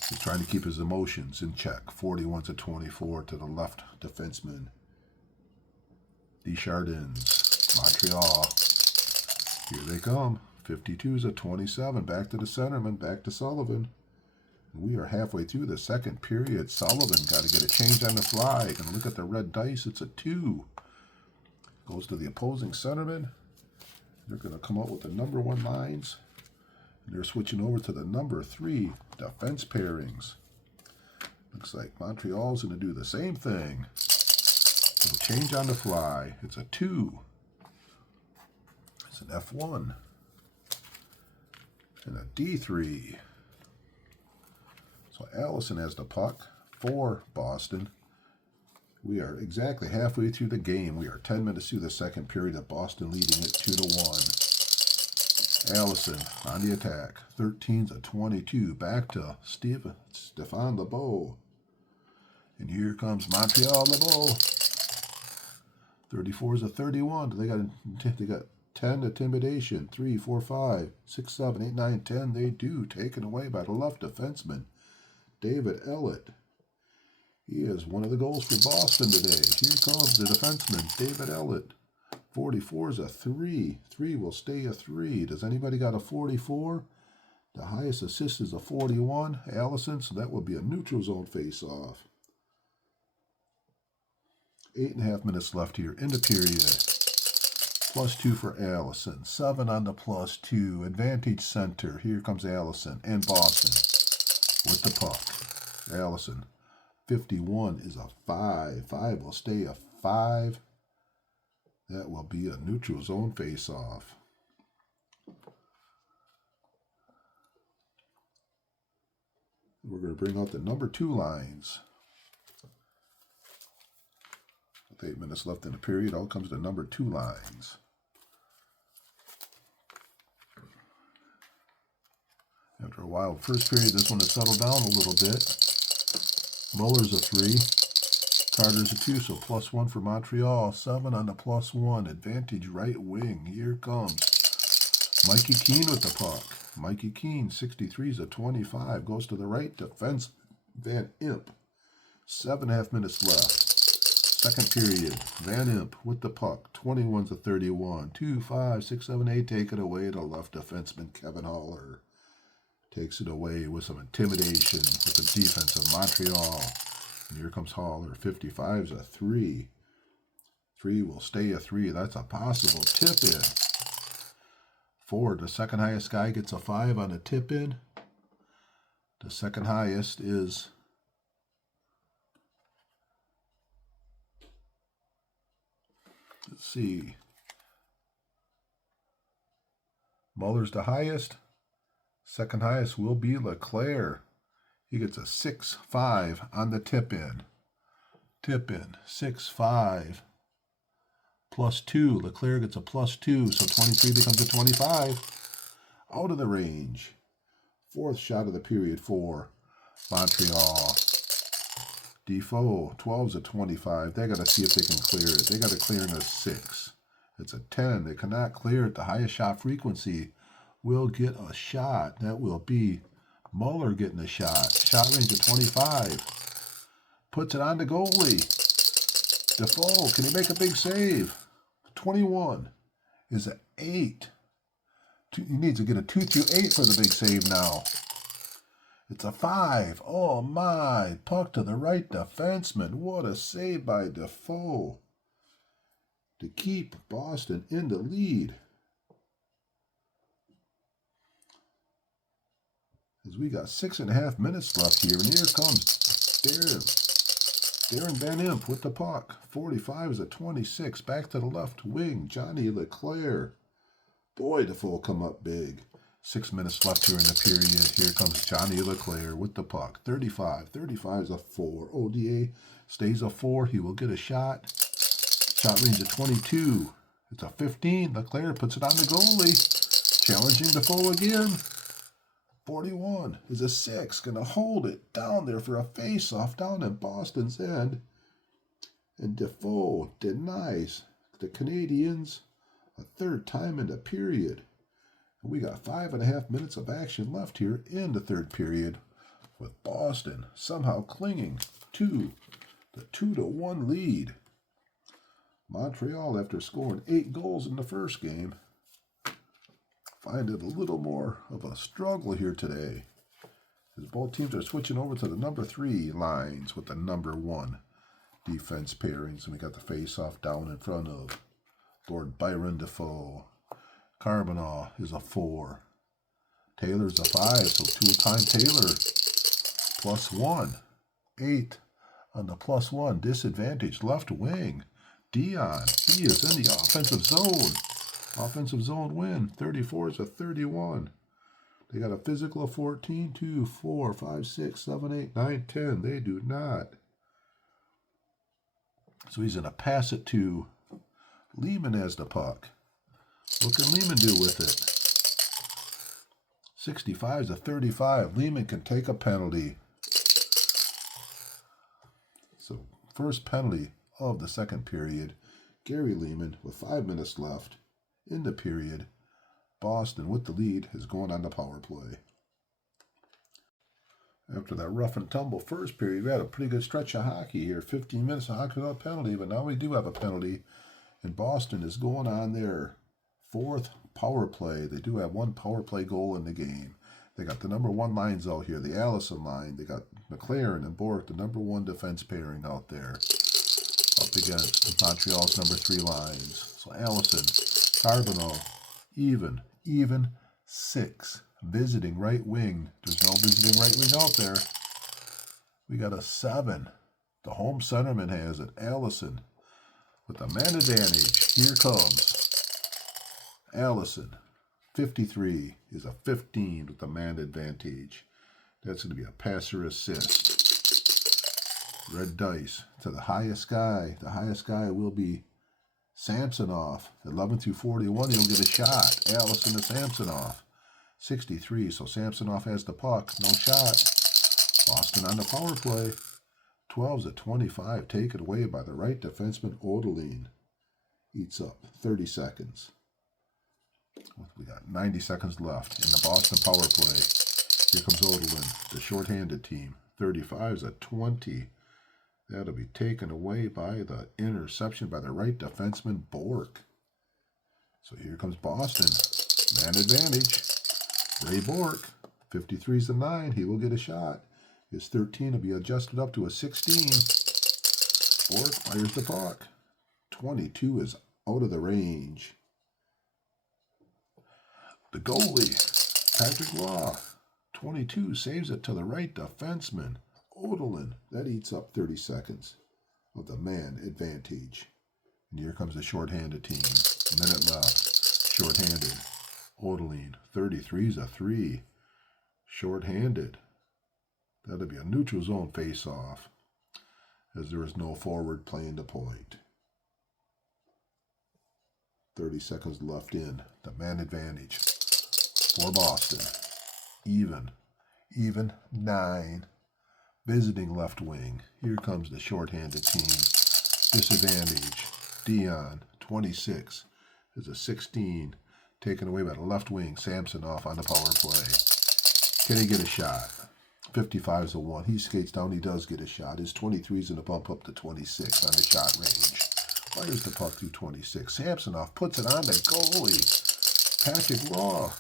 He's trying to keep his emotions in check. 41's a 24 to the left defenseman. Desjardins, Montreal. Here they come. 52 is a 27. Back to the centerman, back to Sullivan. We are halfway through the second period. Sullivan got to get a change on the fly. And look at the red dice. It's a 2. Goes to the opposing centerman. They're going to come out with the number 1 lines. And they're switching over to the number 3 defense pairings. Looks like Montreal's going to do the same thing. It'll change on the fly. It's a 2. It's an F1. And a D3. So Allison has the puck for Boston. We are exactly halfway through the game. We are 10 minutes through the second period of Boston leading it 2-1. Allison on the attack. 13's a 22. Back to Stefan LeBeau. And here comes Montreal LeBeau. 34 is a 31. They got 10 intimidation. 3, 4, 5, 6, 7, 8, 9, 10. They do. Taken away by the left defenseman, David Ellett. He is one of the goals for Boston today. Here comes the defenseman, David Ellett. 44 is a 3. 3 will stay a 3. Does anybody got a 44? The highest assist is a 41. Allison, so that will be a neutral zone face-off. 8.5 minutes left here in the period. +2 for Allison. 7 on the +2. Advantage center. Here comes Allison and Boston with the puck. Allison. 51 is a 5. 5 will stay a 5. That will be a neutral zone face-off. We're going to bring out the number 2 lines. With 8 minutes left in the period, out comes the number 2 lines. After a while, first period, this one has settled down a little bit. Muller's a 3. Carter's a 2, so +1 for Montreal. 7 on the +1. Advantage right wing. Here comes Mikey Keene with the puck. Mikey Keene, 63 is a 25. Goes to the right defense, Van Imp. 7.5 minutes left. Second period. Van Imp with the puck. 21's a 31. 2, 5, 6, 7, 8. Take it away to left defenseman Kevin Haller. Takes it away with some intimidation with the defense of Montreal. And here comes Haller. 55 is a 3. 3 will stay a 3. That's a possible tip-in. 4, the second highest guy gets a 5 on a tip-in. The second highest is let's see. Muller's the highest. Second highest will be Leclerc. He gets a 6-5 on the tip-in. Tip-in, 6-5. +2. Leclerc gets a +2, so 23 becomes a 25. Out of the range. Fourth shot of the period for Montreal. Defoe, 12's a 25. They got to see if they can clear it. They got to clear in a 6. It's a 10. They cannot clear it. The highest shot frequency will get a shot. That will be Muller getting a shot. Shot range of 25. Puts it on the goalie. Defoe, can he make a big save? 21 is an 8. He needs to get a 2-2-8 for the big save now. It's a 5. Oh my. Puck to the right defenseman. What a save by Defoe to keep Boston in the lead. As we got 6.5 minutes left here, and here comes Darren Van Imp with the puck. 45 is a 26. Back to the left wing. Johnny Leclerc. Boy, Defoe come up big. 6 minutes left here in the period. Here comes Johnny Leclerc with the puck. 35. 35 is a 4. ODA stays a 4. He will get a shot. Shot range of 22. It's a 15. Leclerc puts it on the goalie. Challenging Defoe again. 41 is a 6. Going to hold it down there for a face-off down in Boston's end. And Defoe denies the Canadians a third time in the period. And we got 5.5 minutes of action left here in the third period, with Boston somehow clinging to the 2-1 lead. Montreal, after scoring 8 goals in the first game, find it a little more of a struggle here today, as both teams are switching over to the number 3 lines with the number 1 defense pairings. And we got the face-off down in front of Lord Byron Defoe. Carbonneau is a 4. Taylor's a 5, so 2-time Taylor. +1. 8 on the +1. Disadvantage left wing. Dion, he is in the offensive zone. Offensive zone win. 34 is a 31. They got a physical of 14, 2, 4, 5, 6, 7, 8, 9, 10. They do not. So he's going to pass it to Lehman as the puck. What can Lehman do with it? 65 is a 35. Lehman can take a penalty. So first penalty of the second period. Gary Lehman with 5 minutes left in the period. Boston with the lead is going on the power play. After that rough and tumble first period, we had a pretty good stretch of hockey here. 15 minutes of hockey without penalty, but now we do have a penalty. And Boston is going on their 4th power play. They do have 1 power play goal in the game. They got the number 1 lines out here, the Allison line. They got McLaren and Bork, the number 1 defense pairing out there, up against Montreal's number 3 lines. So Allison, Carbonneau, even 6. Visiting right wing. There's no visiting right wing out there. We got a 7. The home centerman has it. Allison with the man advantage. Here comes Allison. 53 is a 15 with the man advantage. That's going to be a passer assist. Red dice to the highest guy. The highest guy will be Samsonov. 11 through 41, he'll get a shot. Allison to Samsonov. 63, so Samsonov has the puck. No shot. Boston on the power play. 12's at 25, taken away by the right defenseman, Odeline. Eats up 30 seconds. We got 90 seconds left in the Boston power play. Here comes Odeline, the shorthanded team. 35's at 20. That'll be taken away by the interception by the right defenseman, Bork. So here comes Boston. Man advantage. Ray Bork, 53's a 9. He will get a shot. His 13 will be adjusted up to a 16. Bork fires the puck. 22 is out of the range. The goalie, Patrick Law, 22, saves it to the right defenseman, Odeline. That eats up 30 seconds of the man advantage. And here comes the shorthanded team. A minute left. Shorthanded. Odeline, 33's a 3. Short-handed. That'll be a neutral zone face-off, as there is no forward playing the point. 30 seconds left in. The man advantage for Boston. Even 9. Visiting left wing. Here comes the short-handed team. Disadvantage. Dion, 26, is a 16. Taken away by the left wing. Samsonov on the power play. Can he get a shot? 55's a 1. He skates down. He does get a shot. His 23's going to bump up to 26 on the shot range. Fires the puck through 26. Samsonov puts it on the goalie. Patrick Raw.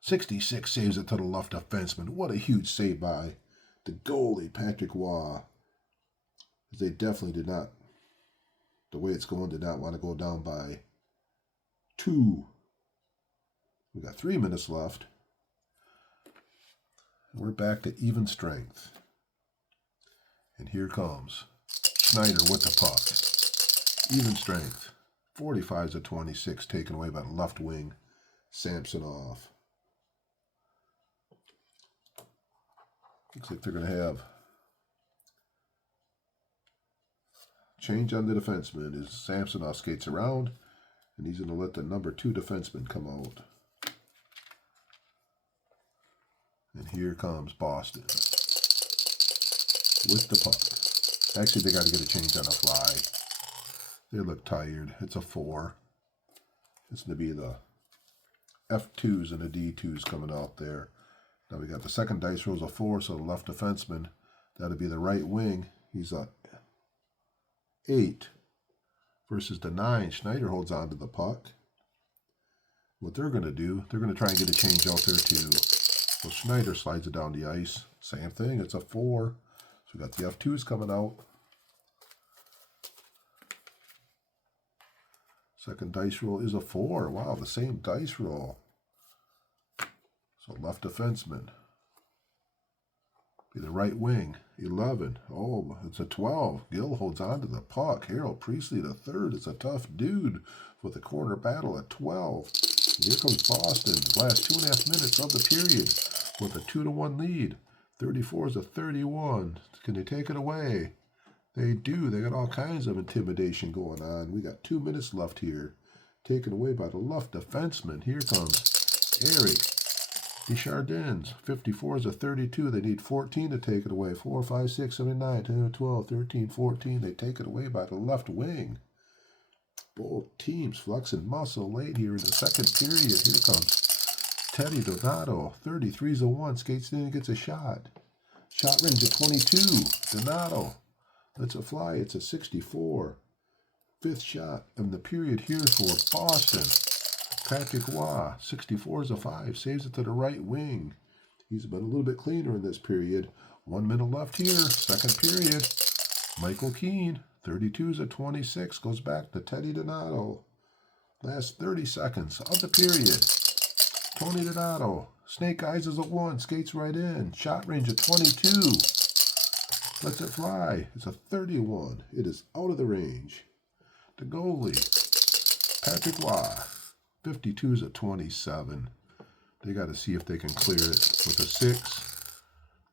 66 saves it to the left defenseman. What a huge save by the goalie, Patrick Waugh. They definitely did not, the way it's going, did not want to go down by 2. We got 3 minutes left. We're back to even strength. And here comes Schneider with the puck. Even strength. 45's a 26, taken away by the left wing, Samsonov. Looks like they're going to have change on the defenseman as Samsonov skates around, and he's going to let the number 2 defenseman come out. And here comes Boston with the puck. Actually, they got to get a change on the fly. They look tired. It's a 4. It's going to be the F2s and the D2s coming out there. Now we got the second dice roll's a 4, so the left defenseman, that'll be the right wing. He's a 8 versus the 9. Schneider holds on to the puck. What they're going to do, they're going to try and get a change out there too. So Schneider slides it down the ice. Same thing, it's a 4. So we got the F2s coming out. Second dice roll is a 4. Wow, the same dice roll. So left defenseman. Be the right wing. 11. Oh, it's a 12. Gill holds on to the puck. Harold Priestley the third. It's a tough dude with a corner battle at 12. And here comes Boston. The last 2.5 minutes of the period with a 2-1 lead. 34 is a 31. Can they take it away? They do. They got all kinds of intimidation going on. We got 2 minutes left here. Taken away by the left defenseman. Here comes Eric Desjardins. 54 is a 32. They need 14 to take it away. 4, 5, 6, 7, 9, 10, 12, 13, 14. They take it away by the left wing. Both teams flexing muscle late here in the second period. Here comes Teddy Donato. 33 is a 1. Skates in and gets a shot. Shot range of 22. Donato lets it fly. It's a 64. 5th shot of the period here for Boston. Patrick Waugh, 64 is a 5, saves it to the right wing. He's been a little bit cleaner in this period. 1 minute left here, second period. Michael Keane, 32 is a 26, goes back to Teddy Donato. Last 30 seconds of the period. Tony Donato, snake eyes is a 1, skates right in. Shot range of 22. Lets it fly. It's a 31. It is out of the range. The goalie, Patrick Waugh. 52 is a 27. They got to see if they can clear it with a 6.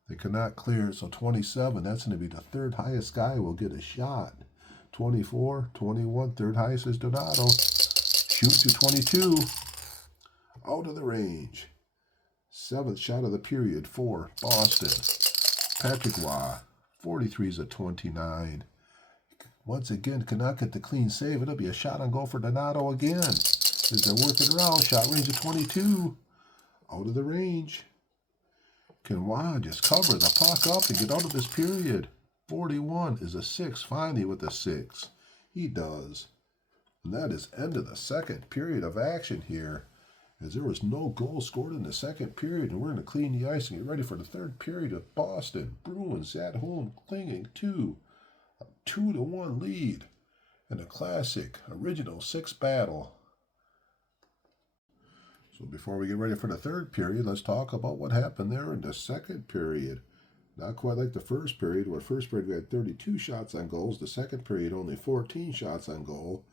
They cannot clear it, so 27. That's going to be the third highest guy will get a shot. 24, 21, third highest is Donato. Shoot to 22. Out of the range. 7th shot of the period for Boston. Patrick Waugh. 43 is a 29. Once again, cannot get the clean save. It'll be a shot on goal for Donato again. As they're working around, shot range of 22. Out of the range. Can Waugh just cover the puck up and get out of this period? 41 is a 6, finally with a 6. He does. And that is end of the second period of action here. As there was no goal scored in the second period, and we're going to clean the ice and get ready for the third period of Boston Bruins at home, clinging to a 2-1 lead in a classic original 6 battle. So before we get ready for the third period, let's talk about what happened there in the second period. Not quite like the first period, where first period we had 32 shots on goals. The second period only 14 shots on goal.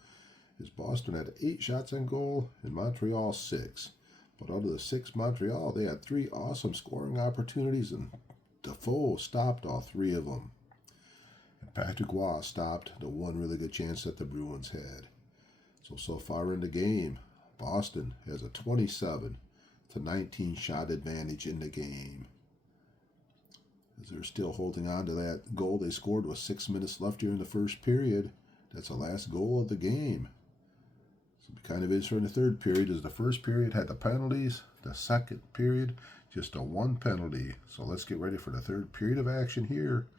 As Boston had 8 shots on goal and Montreal 6. But out of the 6 Montreal, they had 3 awesome scoring opportunities, and Defoe stopped all 3 of them. And Patrick Waugh stopped the one really good chance that the Bruins had. So far in the game, Boston has a 27-19 shot advantage in the game. As they're still holding on to that goal they scored with 6 minutes left here in the first period. That's the last goal of the game. So it kind of is for the third period, as the first period had the penalties. The second period, just a 1 penalty. So let's get ready for the third period of action here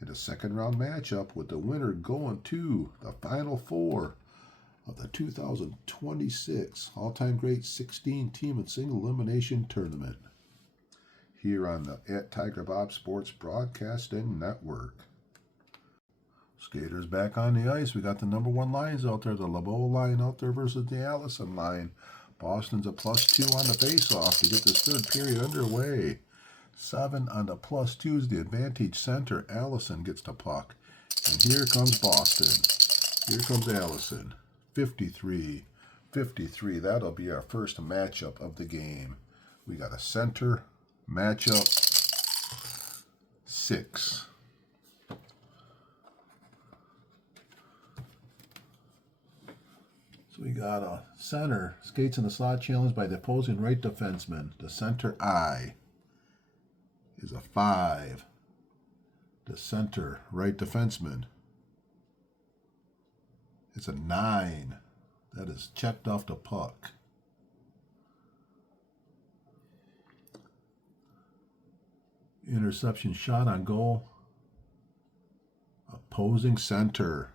in a second round matchup, with the winner going to the Final Four of the 2026 all-time great 16-team and single elimination tournament here on the @Tigerbob Sports Broadcasting Network. Skaters back on the ice. We got the number 1 lines out there. The LeBeau line out there versus the Allison line. Boston's a +2 on the face-off to get this third period underway. 7 on the +2 is the advantage center. Allison gets the puck. And here comes Boston. Here comes Allison. 53-53. That'll be our first matchup of the game. We got a center matchup 6. So we got a center skates in the slot challenge by the opposing right defenseman. The center I is a 5. The center right defenseman is a 9. That is checked off the puck. Interception shot on goal. Opposing center.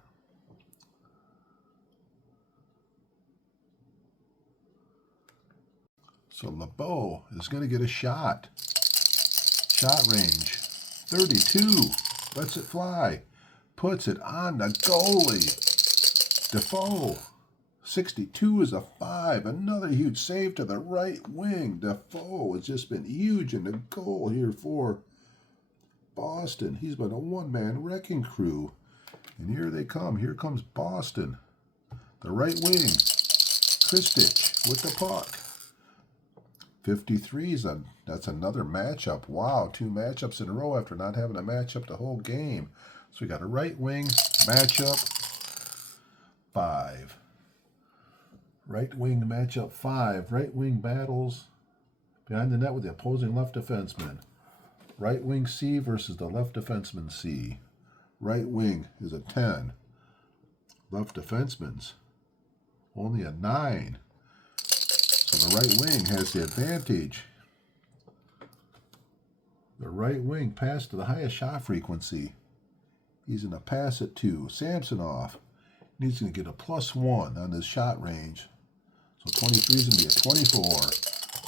So LeBeau is going to get a shot. Shot range. 32. Lets it fly. Puts it on the goalie. Defoe. 62 is a 5. Another huge save to the right wing. Defoe has just been huge in the goal here for Boston. He's been a one-man wrecking crew. And here they come. Here comes Boston. The right wing. Kristich with the puck. 53 that's another matchup. Wow, 2 matchups in a row after not having a matchup the whole game. So we got a right wing matchup 5. Right wing matchup 5. Right wing battles behind the net with the opposing left defenseman. Right wing C versus the left defenseman C. Right wing is a 10. Left defenseman's only a 9. So the right wing has the advantage. The right wing passed to the highest shot frequency. He's going to pass it to Samsonov. He's going to get a +1 on his shot range. So 23 is going to be a 24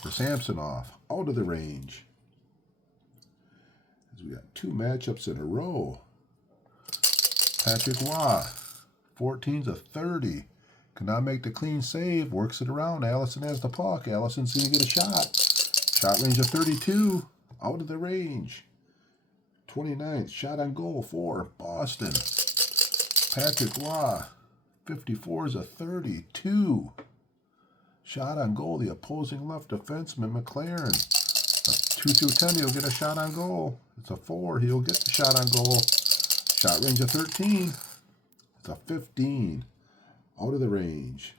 for Samsonov out of the range. As we got 2 matchups in a row. Patrick Waugh, 14's a 30. Cannot make the clean save. Works it around. Allison has the puck. Allison's going to get a shot. Shot range of 32. Out of the range. 29th. Shot on goal for Boston. Patrick Waugh. 54 is a 32. Shot on goal. The opposing left defenseman, McLaren. A 2 through 10. He'll get a shot on goal. It's a 4. He'll get the shot on goal. Shot range of 13. It's a 15. Out of the range.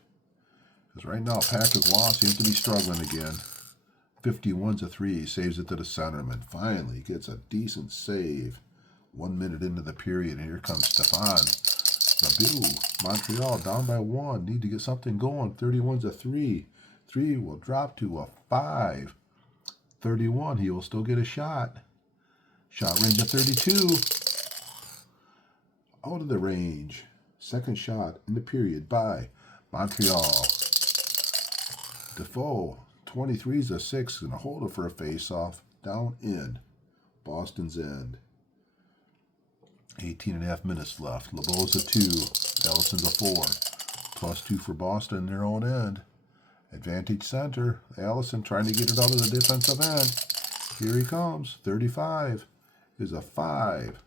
Because right now, Patrick Waugh seems to be struggling again. 51's a 3. Saves it to the centerman. Finally gets a decent save. 1 minute into the period. And here comes Stefan LeBeau. Montreal down by 1. Need to get something going. 31's a 3. 3 will drop to a 5. 31. He will still get a shot. Shot range of 32. Out of the range. Second shot in the period by Montreal. Defoe, 23's a 6, going to hold it for a face-off down in Boston's end. 18.5 minutes left. LeBeau's a 2. Allison's a 4. +2 for Boston in their own end. Advantage center. Allison trying to get it out of the defensive end. Here he comes. 35 is a 5.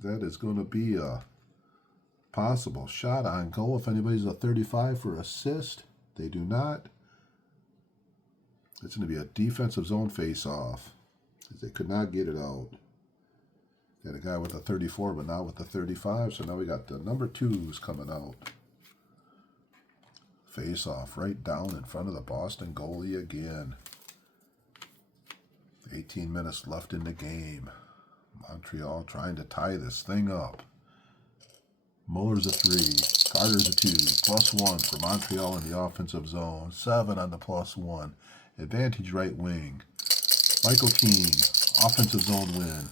That is going to be a possible shot on goal. If anybody's a 35 for assist, they do not. It's going to be a defensive zone face-off. They could not get it out. Got a guy with a 34, but now with the 35. So now we got the number 2s coming out. Face-off right down in front of the Boston goalie again. 18 minutes left in the game. Montreal trying to tie this thing up. Muller's a 3. Carter's a 2. +1 for Montreal in the offensive zone. 7 on the +1. Advantage right wing. Michael Keane, offensive zone win.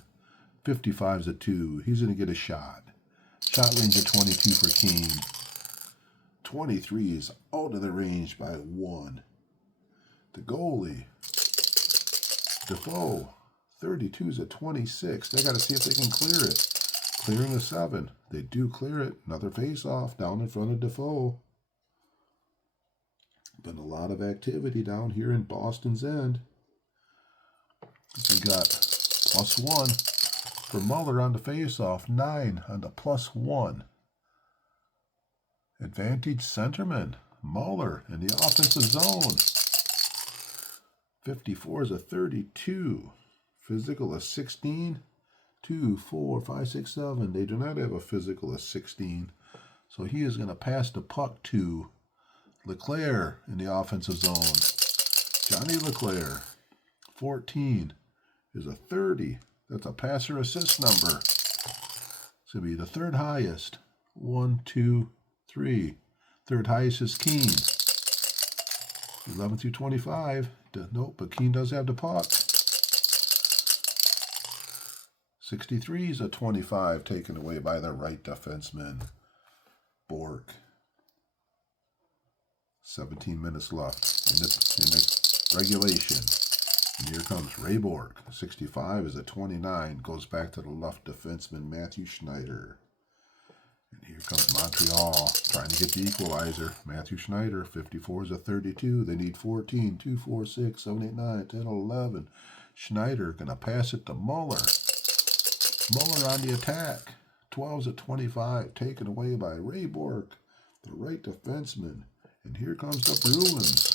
55's a 2. He's going to get a shot. Shot range of 22 for Keane. 23 is out of the range by 1. The goalie, Defoe, 32's a 26. They got to see if they can clear it. Clearing a 7. They do clear it. Another face-off down in front of Defoe. Been a lot of activity down here in Boston's end. We got +1 for Muller on the face-off. 9 on the +1. Advantage centerman. Muller in the offensive zone. 54 is a 32. Physical a 16. 2, 4, 5, 6, 7. They do not have a physical of 16. So he is going to pass the puck to Leclerc in the offensive zone. Johnny Leclerc, 14, is a 30. That's a passer assist number. It's going to be the third highest. 1, 2, 3. Third highest is Keane. 11 through 25. Nope, but Keane does have the puck. 63 is a 25, taken away by the right defenseman, Bork. 17 minutes left in the regulation. And here comes Ray Bork. 65 is a 29, goes back to the left defenseman, Matthew Schneider. And here comes Montreal, trying to get the equalizer. Matthew Schneider, 54 is a 32. They need 14, 2, 4, 6, 7, 8, 9, 10, 11. Schneider going to pass it to Muller. Muller on the attack. 12's at 25, taken away by Ray Bork, the right defenseman. And here comes the Bruins.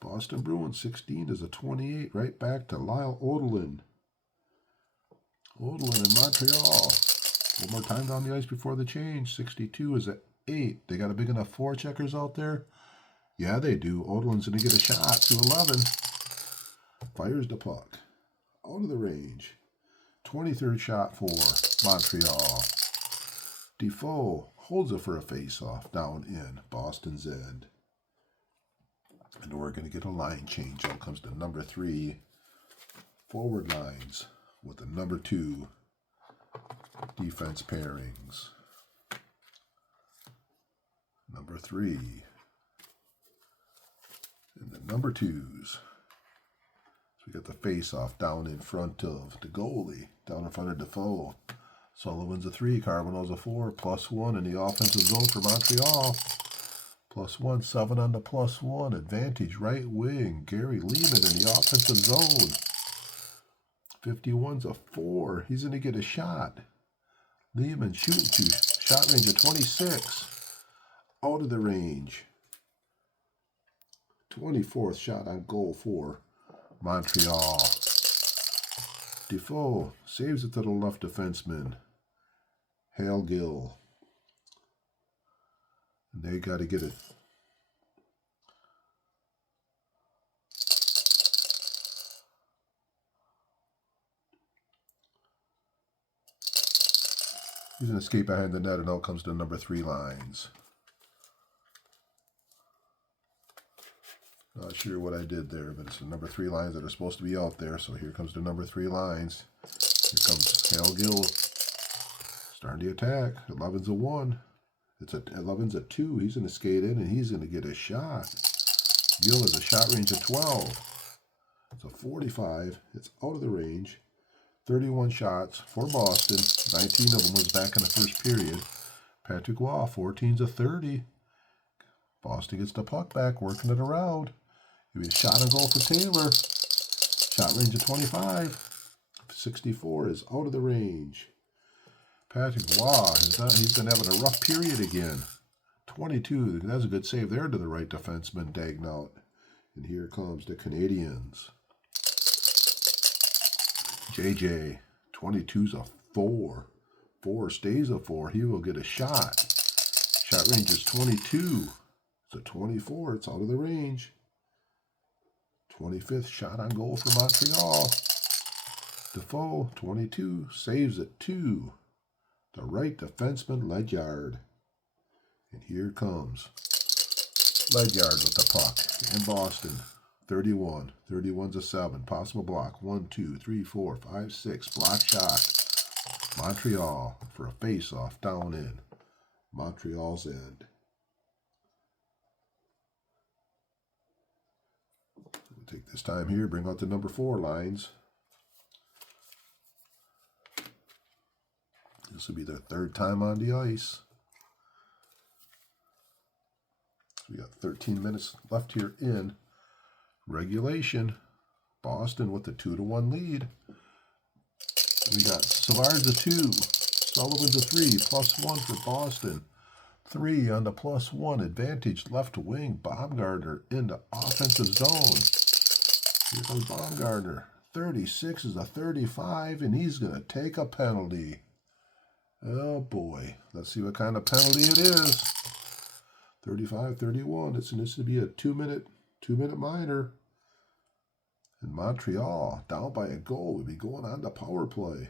Boston Bruins, 16 is a 28, right back to Lyle Odelin. Odelin in Montreal. One more time down the ice before the change. 62 is at 8. They got a big enough forecheckers out there? Yeah, they do. Odelin's going to get a shot to 11. Fires the puck. Out of the range. 23rd shot for Montreal. Defoe holds it for a face-off down in Boston's end. And we're going to get a line change. Out comes the number 3 forward lines with the number 2 defense pairings. Number 3 and the number 2s. We got the face-off down in front of the goalie, down in front of Defoe. Sullivan's a 3, Carbonell's a 4, +1 in the offensive zone for Montreal. +1, 7 on the +1. Advantage right wing, Gary Lehman in the offensive zone. 51's a 4. He's going to get a shot. Lehman shooting to shot range of 26. Out of the range. 24th shot on goal for Montreal. Defoe saves it to the left defenseman, Hale Gill. And they got to get it. He's going to escape behind the net, and out comes the number 3 lines. Not sure what I did there, but it's the number 3 lines that are supposed to be out there. So here comes the number 3 lines. Here comes Hale Gill starting the attack. 11's a 1. 11's a 2. He's going to skate in, and he's going to get a shot. Gill has a shot range of 12. It's a 45. It's out of the range. 31 shots for Boston. 19 of them was back in the first period. Patrick Waugh, 14's a 30. Boston gets the puck back, working it around. Give me a shot and goal for Taylor. Shot range of 25. 64 is out of the range. Patrick Waugh, he's been having a rough period again. 22, that's a good save there to the right defenseman, Daignaut. And here comes the Canadians. JJ, 22's a 4. 4 stays a 4. He will get a shot. Shot range is 22. It's a 24. It's out of the range. 25th shot on goal for Montreal. Defoe, 22, saves at 2. The right defenseman, Ledyard. And here comes Ledyard with the puck. And Boston, 31. 31's a 7. Possible block. 1, 2, 3, 4, 5, 6. Block shot. Montreal for a face-off down in Montreal's end. We'll take this time here, bring out the number 4 lines. This will be their 3rd time on the ice. We got 13 minutes left here in regulation. Boston with the 2-1 lead. We got Savard's a 2, Sullivan's a 3, +1 for Boston. 3 on the +1 advantage left wing. Baumgartner into offensive zone. Here comes Baumgartner. 36 is a 35, and he's going to take a penalty. Oh boy, let's see what kind of penalty it is. 35-31. This needs to be a 2-minute minor. And Montreal, down by a goal, would be going on to power play.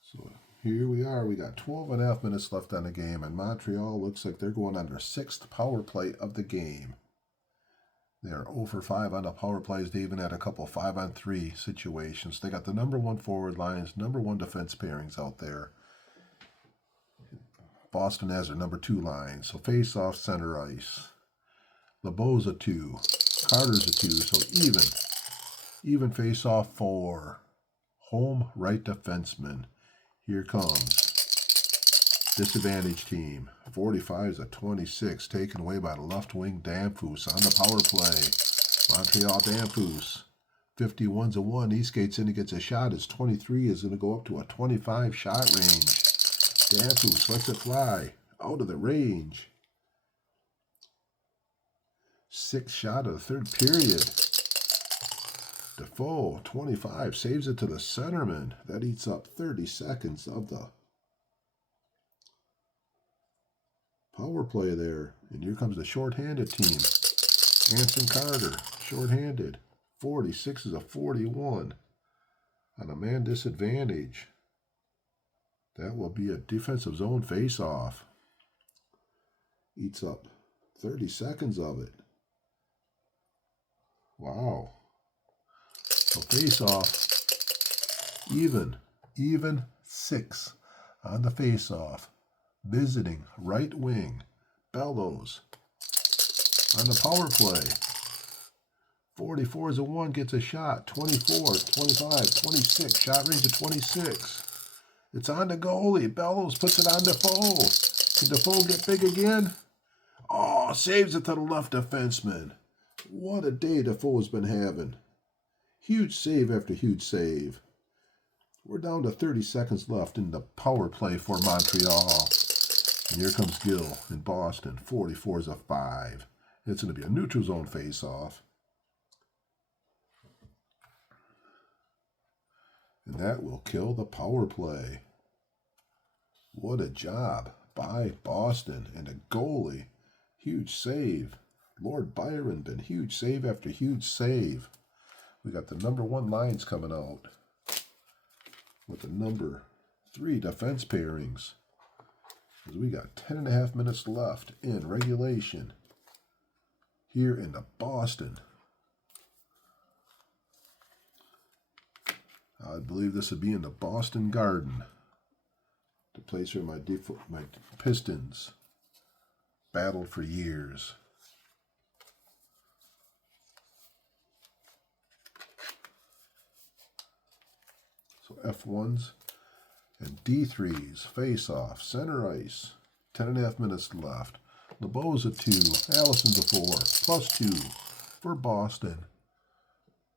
So here we are. We got 12.5 minutes left on the game, and Montreal looks like they're going on their 6th power play of the game. They are 0 for 5 on the power plays. They even had a couple 5-on-3 situations. They got the number 1 forward lines, number 1 defense pairings out there. Boston has their number 2 line. So face off center ice. LeBeau's a 2. Carter's a 2. So even face off 4. Home right defenseman. Here comes disadvantage team. 45 is a 26, taken away by the left wing Danfus on the power play. Montreal Danfus. 51's a 1. He skates in and gets a shot. His 23 is going to go up to a 25 shot range. Danfus lets it fly out of the range. 6th shot of the 3rd period. Defoe, 25, saves it to the centerman. That eats up 30 seconds of the power play there. And here comes the shorthanded team. Anson Carter, shorthanded. 46 is a 41 on a man disadvantage. That will be a defensive zone face-off. Eats up 30 seconds of it. Wow. So face-off, even 6 on the face-off. Visiting right wing, Bellows on the power play. 44 is a 1, gets a shot. 24, 25, 26, shot range of 26. It's on the goalie. Bellows puts it on Defoe. Can Defoe get big again? Oh, saves it to the left defenseman. What a day Defoe has been having. Huge save after huge save. We're down to 30 seconds left in the power play for Montreal. And here comes Gill in Boston. 44 is a 5. It's going to be a neutral zone face-off. And that will kill the power play. What a job by Boston. And a goalie. Huge save. Lord Byron been huge save after huge save. We got the number 1 lines coming out with the number 3 defense pairings. As we got 10.5 minutes left in regulation here in the Boston. I believe this would be in the Boston Garden, the place where my Pistons battled for years. So F1s and D3s face off, center ice, 10.5 minutes left. LeBeau's a 2, Allison's a 4, +2 for Boston.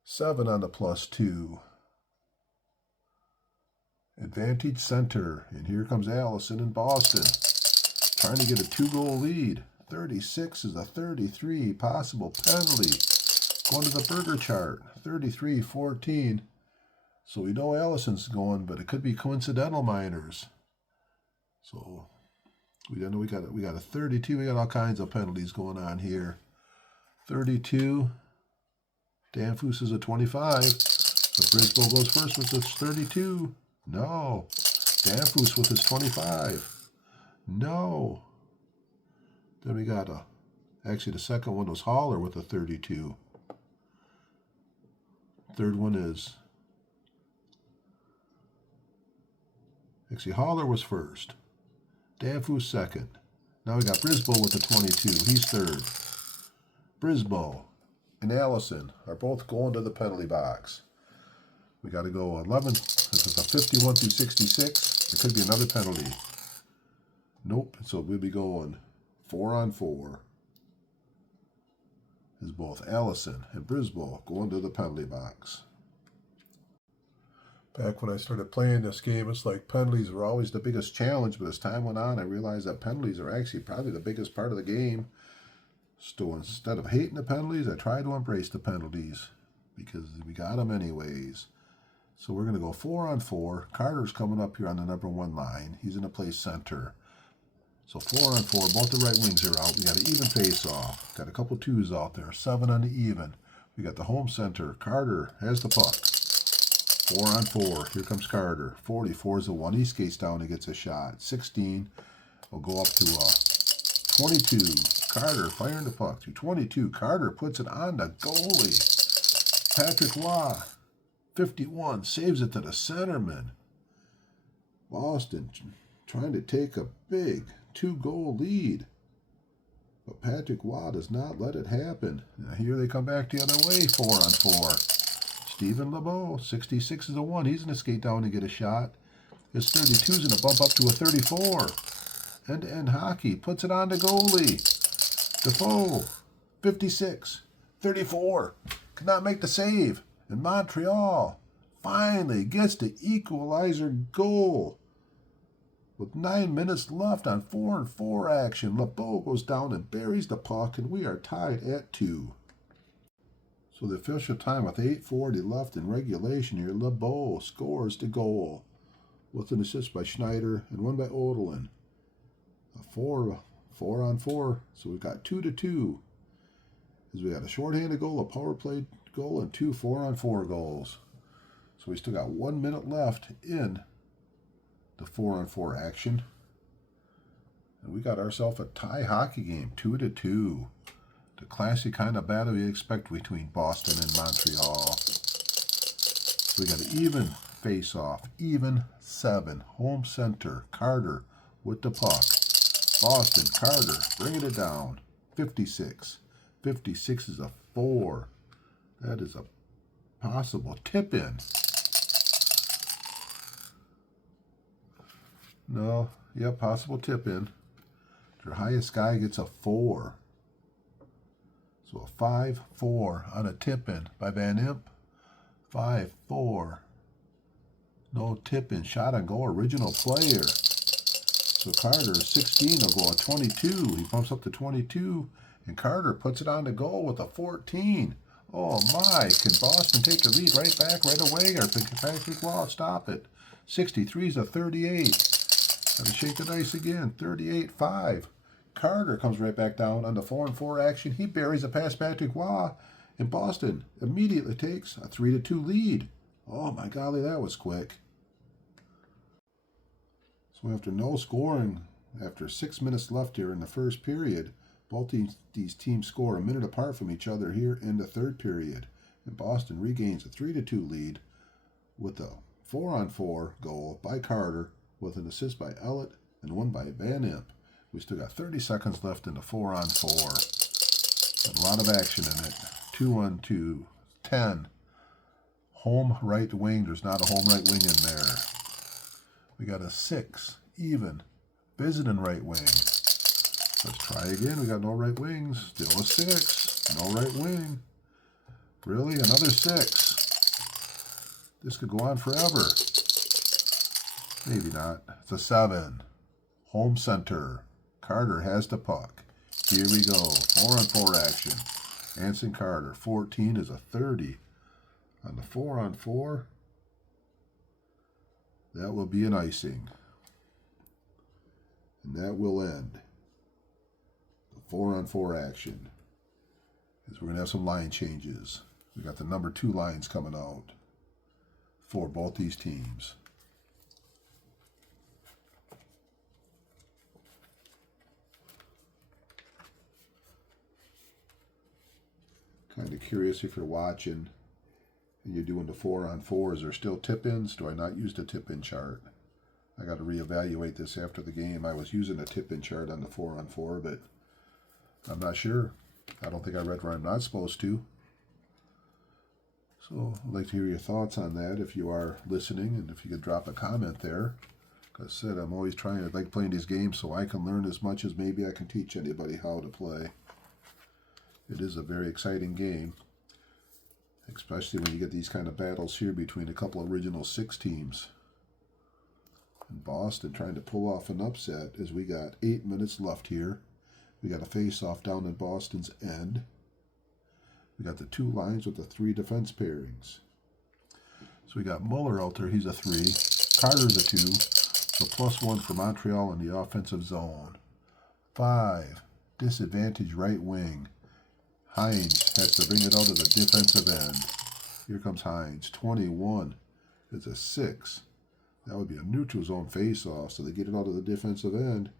7 on the +2. Advantage center, and here comes Allison in Boston, trying to get a 2-goal lead. 36 is a 33. Possible penalty. Going to the burger chart. 33-14. So we know Allison's going, but it could be coincidental minors. So we know we got a 32. We got all kinds of penalties going on here. 32. Danfus is a 25. But Brisbow goes first with his 32. No. Danfus with his 25. No. Then we got actually the second one was Haller with a 32. Third one is, actually Haller was first. Danfus second. Now we got Brisbow with a 22. He's third. Brisbow and Allison are both going to the penalty box. We got to go 11. This is a 51 through 66. There could be another penalty. Nope. So we'll be going 4-on-4. Is both Allison and Brisbow going to the penalty box. Back when I started playing this game, it's like penalties were always the biggest challenge, but as time went on, I realized that penalties are actually probably the biggest part of the game. So instead of hating the penalties, I try to embrace the penalties because we got them anyways. So we're going to go 4-on-4. Carter's coming up here on the number 1 line. He's going to play center. So 4-on-4. Both the right wings are out. We got an even face-off. Got a couple 2s out there. 7 on the even. We got the home center. Carter has the puck. 4-on-4. Here comes Carter. 44 is the one. He skates down and gets a shot. 16 will go up to 22. Carter firing the puck to 22. Carter puts it on the goalie. Patrick Waugh. 51 saves it to the centerman. Boston trying to take a big 2-goal lead. But Patrick Waugh does not let it happen. Now here they come back the other way, 4-on-4. Stephen LeBeau, 66 is a 1. He's going to skate down and get a shot. His 32 is going to bump up to a 34. End-to-end hockey puts it on the goalie. Defoe, 56, 34. Could not make the save. And Montreal finally gets the equalizer goal. With 9 minutes left on 4-on-4 action, LeBeau goes down and buries the puck, and we are tied at 2. So the official time with 8:40 left in regulation here, LeBeau scores the goal with an assist by Schneider and one by Odelin. A 4-on-4, so we've got 2-2. As we got a shorthanded goal, a power play goal, and 2 4-on-4 goals. So we still got 1 minute left in the 4-on-4 action. And we got ourselves a tie hockey game, 2-2. The classic kind of battle you expect between Boston and Montreal. So we got an even face-off, even 7. Home center, Carter with the puck. Boston, Carter, bringing it down. 56. 56 is a 4. That is a possible tip-in. No, yeah, possible tip-in. Your highest guy gets a 4. So a 5-4 on a tip-in by Van Imp. 5-4. No tip-in. Shot on goal. Original player. So Carter, 16, will go a 22. He bumps up to 22. And Carter puts it on the goal with a 14. Oh my. Can Boston take the lead right back right away? Or can Patrick Waugh stop it? 63 is a 38. Got to shake the dice again. 38-5. Carter comes right back down on the 4-on-4 action. He buries a pass Patrick Waugh, and Boston immediately takes a 3-2 lead. Oh my golly, that was quick. So after no scoring, after 6 minutes left here in the first period, both these teams score a minute apart from each other here in the third period. And Boston regains a 3-2 lead with a 4-on-4 goal by Carter with an assist by Ellett and one by Van Imp. We still got 30 seconds left in the 4-on-4. A lot of action in it. 2-on-2, 10. Home right wing. There's not a home right wing in there. We got a 6, even. Visiting right wing. Let's try again. We got no right wings. Still a 6. No right wing. Really? Another 6. This could go on forever. Maybe not. It's a 7. Home center. Carter has the puck. Here we go. 4-on-4 action. Anson Carter. 14 is a 30. On the 4-on-4, that will be an icing. And that will end the 4-on-4 action. As we're going to have some line changes. We got the number 2 lines coming out for both these teams. Kind of curious if you're watching and you're doing the 4-on-4. Is there still tip-ins? Do I not use the tip-in chart? I got to reevaluate this after the game. I was using a tip-in chart on the 4-on-4, but I'm not sure. I don't think I read where I'm not supposed to. So I'd like to hear your thoughts on that if you are listening, and if you could drop a comment there. Like I said, I'm always trying to like playing these games so I can learn as much as maybe I can teach anybody how to play. It is a very exciting game, especially when you get these kind of battles here between a couple of original 6 teams. And Boston trying to pull off an upset as we got 8 minutes left here. We got a face-off down in Boston's end. We got the 2 lines with the 3 defense pairings. So we got Muller out there, he's a 3. Carter's a 2. So +1 for Montreal in the offensive zone. 5, disadvantage right wing. Hines has to bring it out of the defensive end. Here comes Hines. 21 is a 6. That would be a neutral zone face-off, so they get it out of the defensive end.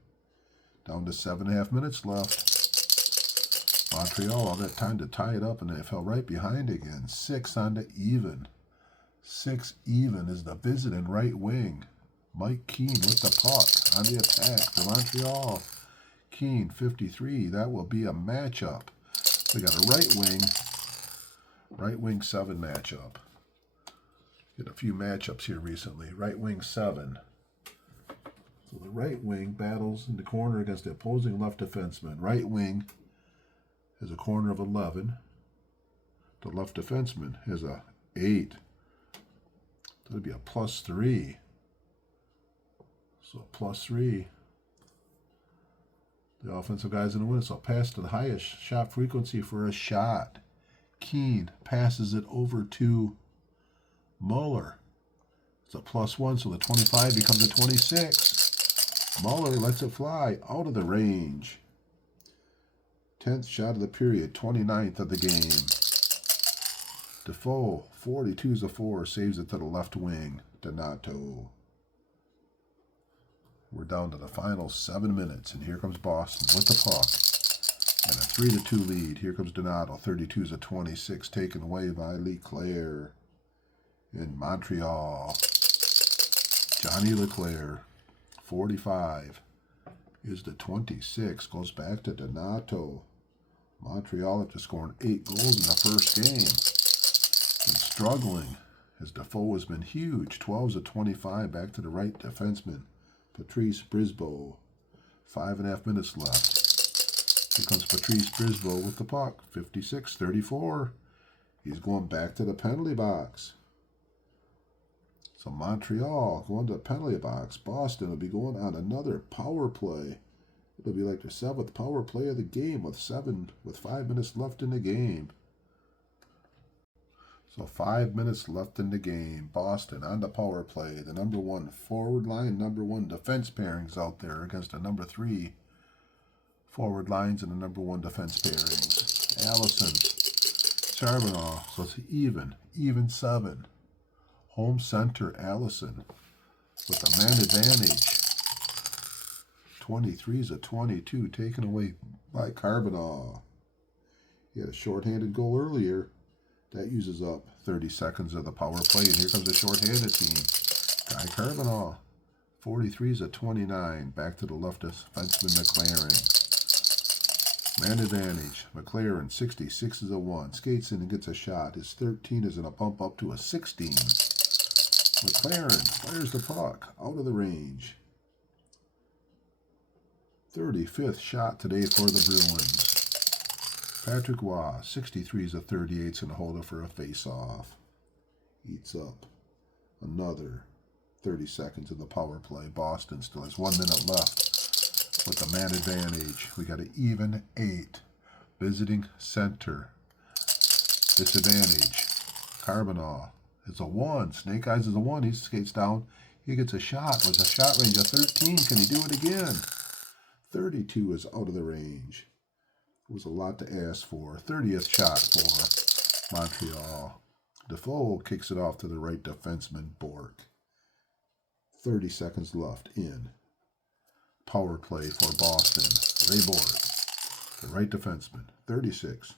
Down to 7.5 minutes left. Montreal, all that time to tie it up, and they fell right behind again. 6 on to even. 6 even is the visiting right wing. Mike Keane with the puck on the attack for Montreal. Keane, 53. That will be a matchup. We got a right wing 7 matchup. Get a few matchups here recently. Right wing 7. So the right wing battles in the corner against the opposing left defenseman. Right wing has a corner of 11. The left defenseman has a 8. That would be a +3. So +3. The offensive guys in the win. So pass to the highest shot frequency for a shot. Keane passes it over to Muller. It's a +1, so the 25 becomes a 26. Muller lets it fly out of the range. 10th shot of the period, 29th of the game. Defoe, 42 is a 4, saves it to the left wing. Donato. We're down to the final 7 minutes, and here comes Boston with the puck. And a 3-2 lead. Here comes Donato, 32 is a 26, taken away by Leclerc. In Montreal, Johnny Leclerc, 45 is the 26, goes back to Donato. Montreal after scoring 8 goals in the first game. And struggling as Defoe has been huge. 12 is a 25, back to the right defenseman, Patrice Brisbois. 5.5 minutes left. Here comes Patrice Brisbois with the puck, 56-34. He's going back to the penalty box. So Montreal going to the penalty box. Boston will be going on another power play. It'll be like their 7th power play of the game with 5 minutes left in the game. So 5 minutes left in the game. Boston on the power play. The number 1 forward line, number 1 defense pairings out there against the number 3 forward lines and the number 1 defense pairings. Allison, Charbonneau. So it's even 7. Home center, Allison, with a man advantage. 23 is a 22, taken away by Charbonneau. He had a shorthanded goal earlier. That uses up 30 seconds of the power play, and here comes the shorthanded team. Guy Charbonneau, 43 is a 29, back to the left defenseman McLaren. Man advantage, McLaren, 66 is a 1, skates in and gets a shot. His 13 is going to bump up to a 16. McLaren fires the puck out of the range. 35th shot today for the Bruins. Patrick Waugh, 63 is a 38, going to hold it for a face-off. Eats up another 30 seconds of the power play. Boston still has 1 minute left. with the man advantage. We got an even 8. Visiting center. Disadvantage. Carbonall is a 1. Snake Eyes is a 1. He skates down. He gets a shot with a shot range of 13. Can he do it again? 32 is out of the range. It was a lot to ask for. 30th shot for Montreal. Defoe kicks it off to the right defenseman, Bork. 30 seconds left in. Power play for Boston. Ray Bork, the right defenseman. 36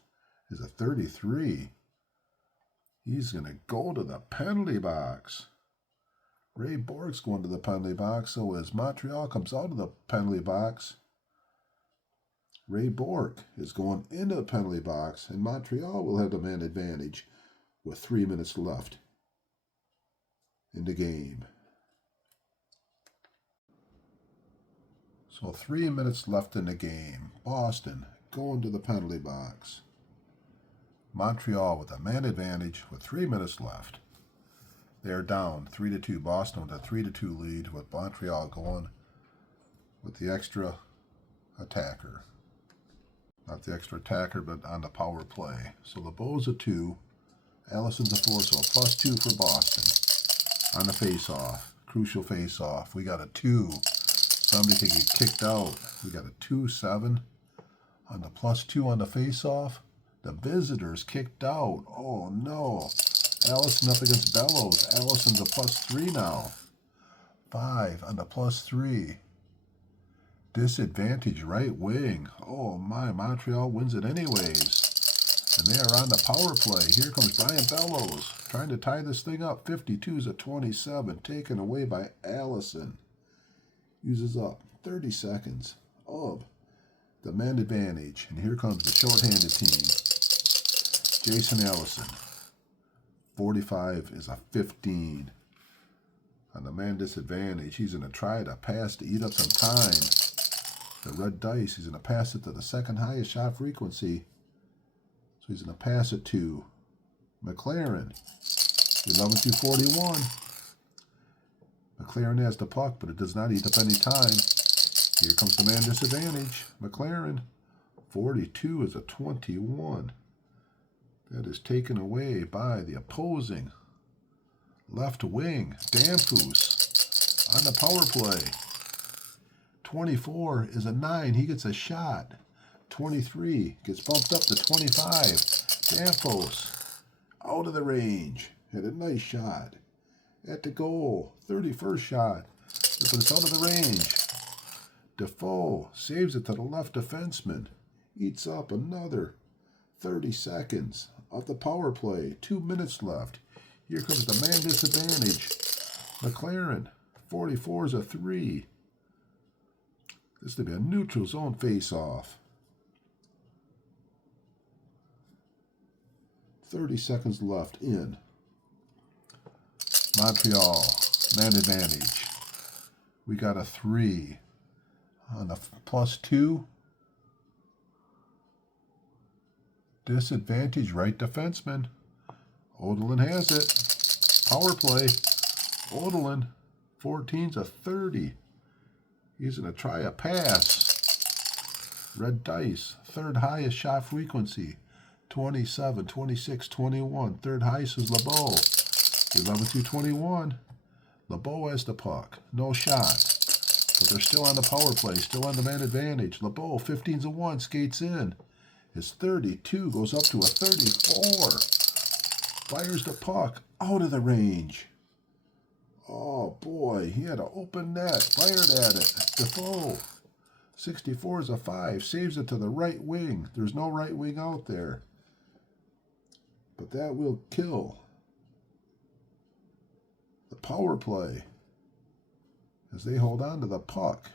is a 33. He's going to go to the penalty box. Ray Bork's going to the penalty box, so as Montreal comes out of the penalty box, Ray Bork is going into the penalty box, and Montreal will have the man advantage with 3 minutes left in the game. So 3 minutes left in the game. Boston going to the penalty box. Montreal with a man advantage with 3 minutes left. They're down 3-2. Boston with a 3-2 lead, with Montreal going with the extra attacker. Not the extra attacker, but on the power play. So LeBeau's a 2. Allison's a 4, so a +2 for Boston. On the face-off, crucial face-off, we got a 2. Somebody could get kicked out. We got a 2-7 on the +2 on the face-off. The visitors kicked out. Oh no. Allison up against Bellows. Allison's a +3 now. 5 on the +3. Disadvantage right wing. Oh my, Montreal wins it anyways. And they are on the power play. Here comes Brian Bellows trying to tie this thing up. 52 is a 27, taken away by Allison. Uses up 30 seconds of the man advantage. And here comes the shorthanded team. Jason Allison. 45 is a 15. On the man disadvantage, he's going to try to pass to eat up some time. The red dice, he's going to pass it to the second highest shot frequency. So he's going to pass it to McLaren. 11-41. McLaren has the puck, but it does not eat up any time. Here comes the man disadvantage. McLaren. 42 is a 21. That is taken away by the opposing left wing. Danfus on the power play. 24 is a 9. He gets a shot. 23 gets bumped up to 25. Danfus out of the range. Had a nice shot. At the goal. 31st shot. But it's out of the range. Defoe saves it to the left defenseman. Eats up another 30 seconds of the power play. 2 minutes left. Here comes the man disadvantage. McLaren. 44 is a 3. This to be a neutral zone face-off. 30 seconds left in. Montreal, man advantage. We got a 3 on the +2. Disadvantage right defenseman. Odelin has it. Power play. Odelin, 14's a 30. He's going to try a pass. Red dice, third highest shot frequency. 27, 26, 21. Third highest is LeBeau. 11-21. LeBeau has the puck. No shot. But they're still on the power play. Still on the man advantage. LeBeau, 15's a 1, skates in. His 32 goes up to a 34. Fires the puck out of the range. Oh boy, he had an open net. Fired at it. Defoe. 64 is a 5. Saves it to the right wing. There's no right wing out there. But that will kill the power play as they hold on to the puck.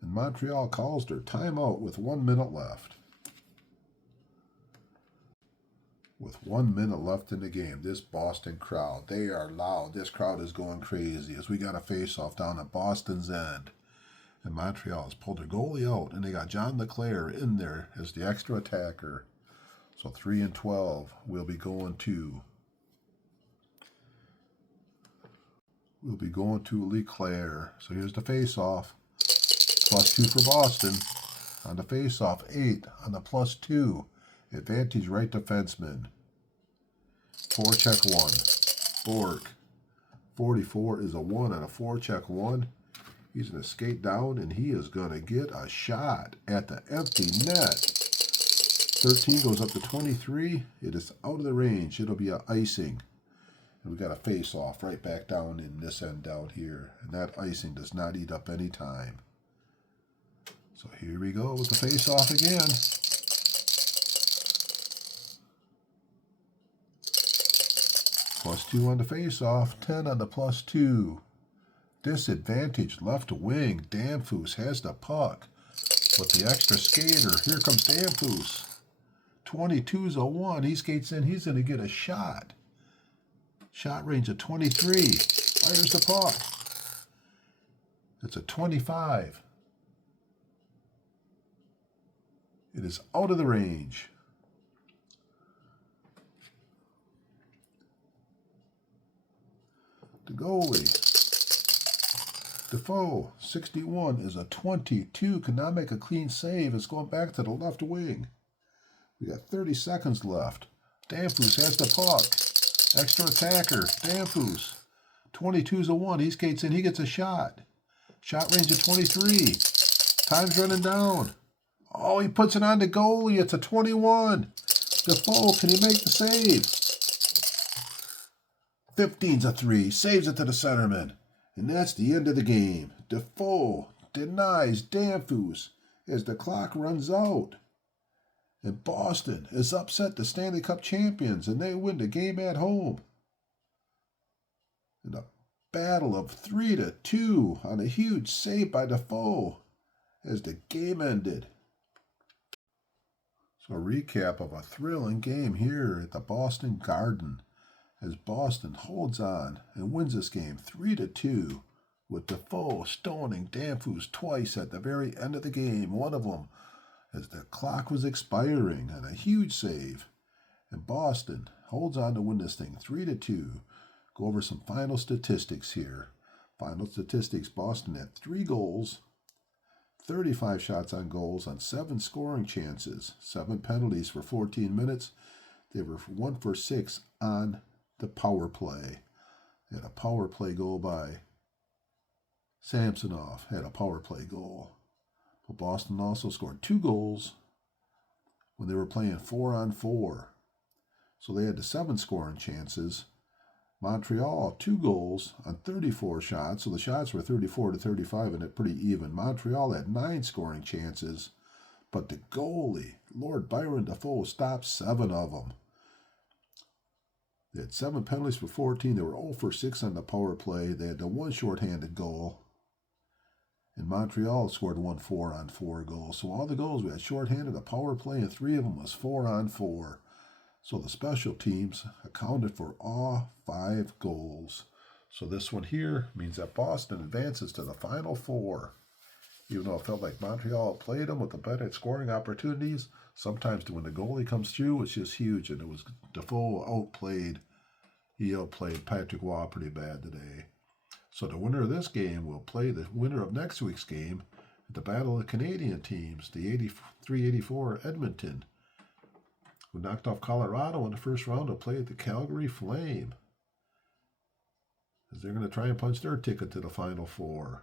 And Montreal calls their timeout with 1 minute left. With 1 minute left in the game, this Boston crowd, they are loud. This crowd is going crazy as we got a face-off down at Boston's end. And Montreal has pulled their goalie out, and they got John LeClair in there as the extra attacker. So 3-12 will be going to will be going to LeClaire. So here's the face-off. +2 for Boston. On the face-off, 8 on the +2. Advantage right defenseman. Forecheck 1. Bork. 44 is a 1 on a forecheck 1. He's going to skate down, and he is going to get a shot at the empty net. 13 goes up to 23. It is out of the range. It'll be an icing. And we got a face-off right back down in this end down here. And that icing does not eat up any time. So here we go with the face-off again. +2 on the face-off, 10 on the +2. Disadvantage left wing. Danfoos has the puck. With the extra skater, here comes Danfoos. 22's a 1. He skates in. He's going to get a shot. Shot range of 23. Fires the puck. It's a 25. It is out of the range. The goalie, Defoe, 61 is a 22. Cannot make a clean save. It's going back to the left wing. We got 30 seconds left. Danfoos has the puck. Extra attacker, Danfoos. 22's a 1. He skates in. He gets a shot. Shot range of 23. Time's running down. Oh, he puts it on the goalie. It's a 21. Defoe, can he make the save? 15's a 3. Saves it to the centerman. And that's the end of the game. Defoe denies Danfoos as the clock runs out. And Boston is upset the Stanley Cup champions, and they win the game at home. In a battle of 3-2 on a huge save by Defoe as the game ended. So a recap of a thrilling game here at the Boston Garden as Boston holds on and wins this game 3-2 with Defoe stoning Danfoos twice at the very end of the game. One of them as the clock was expiring and a huge save. And Boston holds on to win this thing 3-2. Go over some final statistics here. Final statistics, Boston had 3 goals, 35 shots on goals on 7 scoring chances, 7 penalties for 14 minutes. They were 1 for 6 on the power play. They had a power play goal by Samsonov, had a power play goal. But Boston also scored 2 goals when they were playing 4-on-4. So they had the 7 scoring chances. Montreal, 2 goals on 34 shots. So the shots were 34-35 and it pretty even. Montreal had 9 scoring chances. But the goalie, Lord Byron Defoe, stopped 7 of them. They had 7 penalties for 14. They were 0 for 6 on the power play. They had the 1 shorthanded goal. And Montreal scored 1 4-on-4 goal. So all the goals we had shorthanded, a power play, and 3 of them was 4-on-4. So the special teams accounted for all 5 goals. So this one here means that Boston advances to the Final 4. Even though it felt like Montreal played them with the better scoring opportunities, sometimes when the goalie comes through, it's just huge. And it was Defoe outplayed. He outplayed Patrick Waugh pretty bad today. So the winner of this game will play the winner of next week's game at the Battle of the Canadian teams, the 83-84 Edmonton, who knocked off Colorado in the first round to play at the Calgary Flame, as they're going to try and punch their ticket to the Final 4.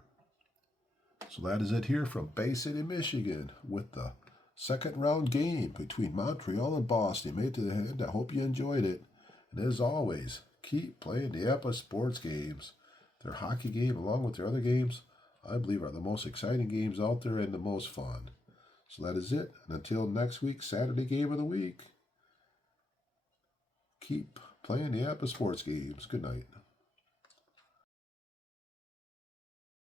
So that is it here from Bay City, Michigan, with the second round game between Montreal and Boston. Made it to the end. I hope you enjoyed it. And as always, keep playing the Apba sports games. Their hockey game, along with their other games, I believe are the most exciting games out there and the most fun. So that is it. And until next week, Saturday game of the week, keep playing the Apba sports games. Good night.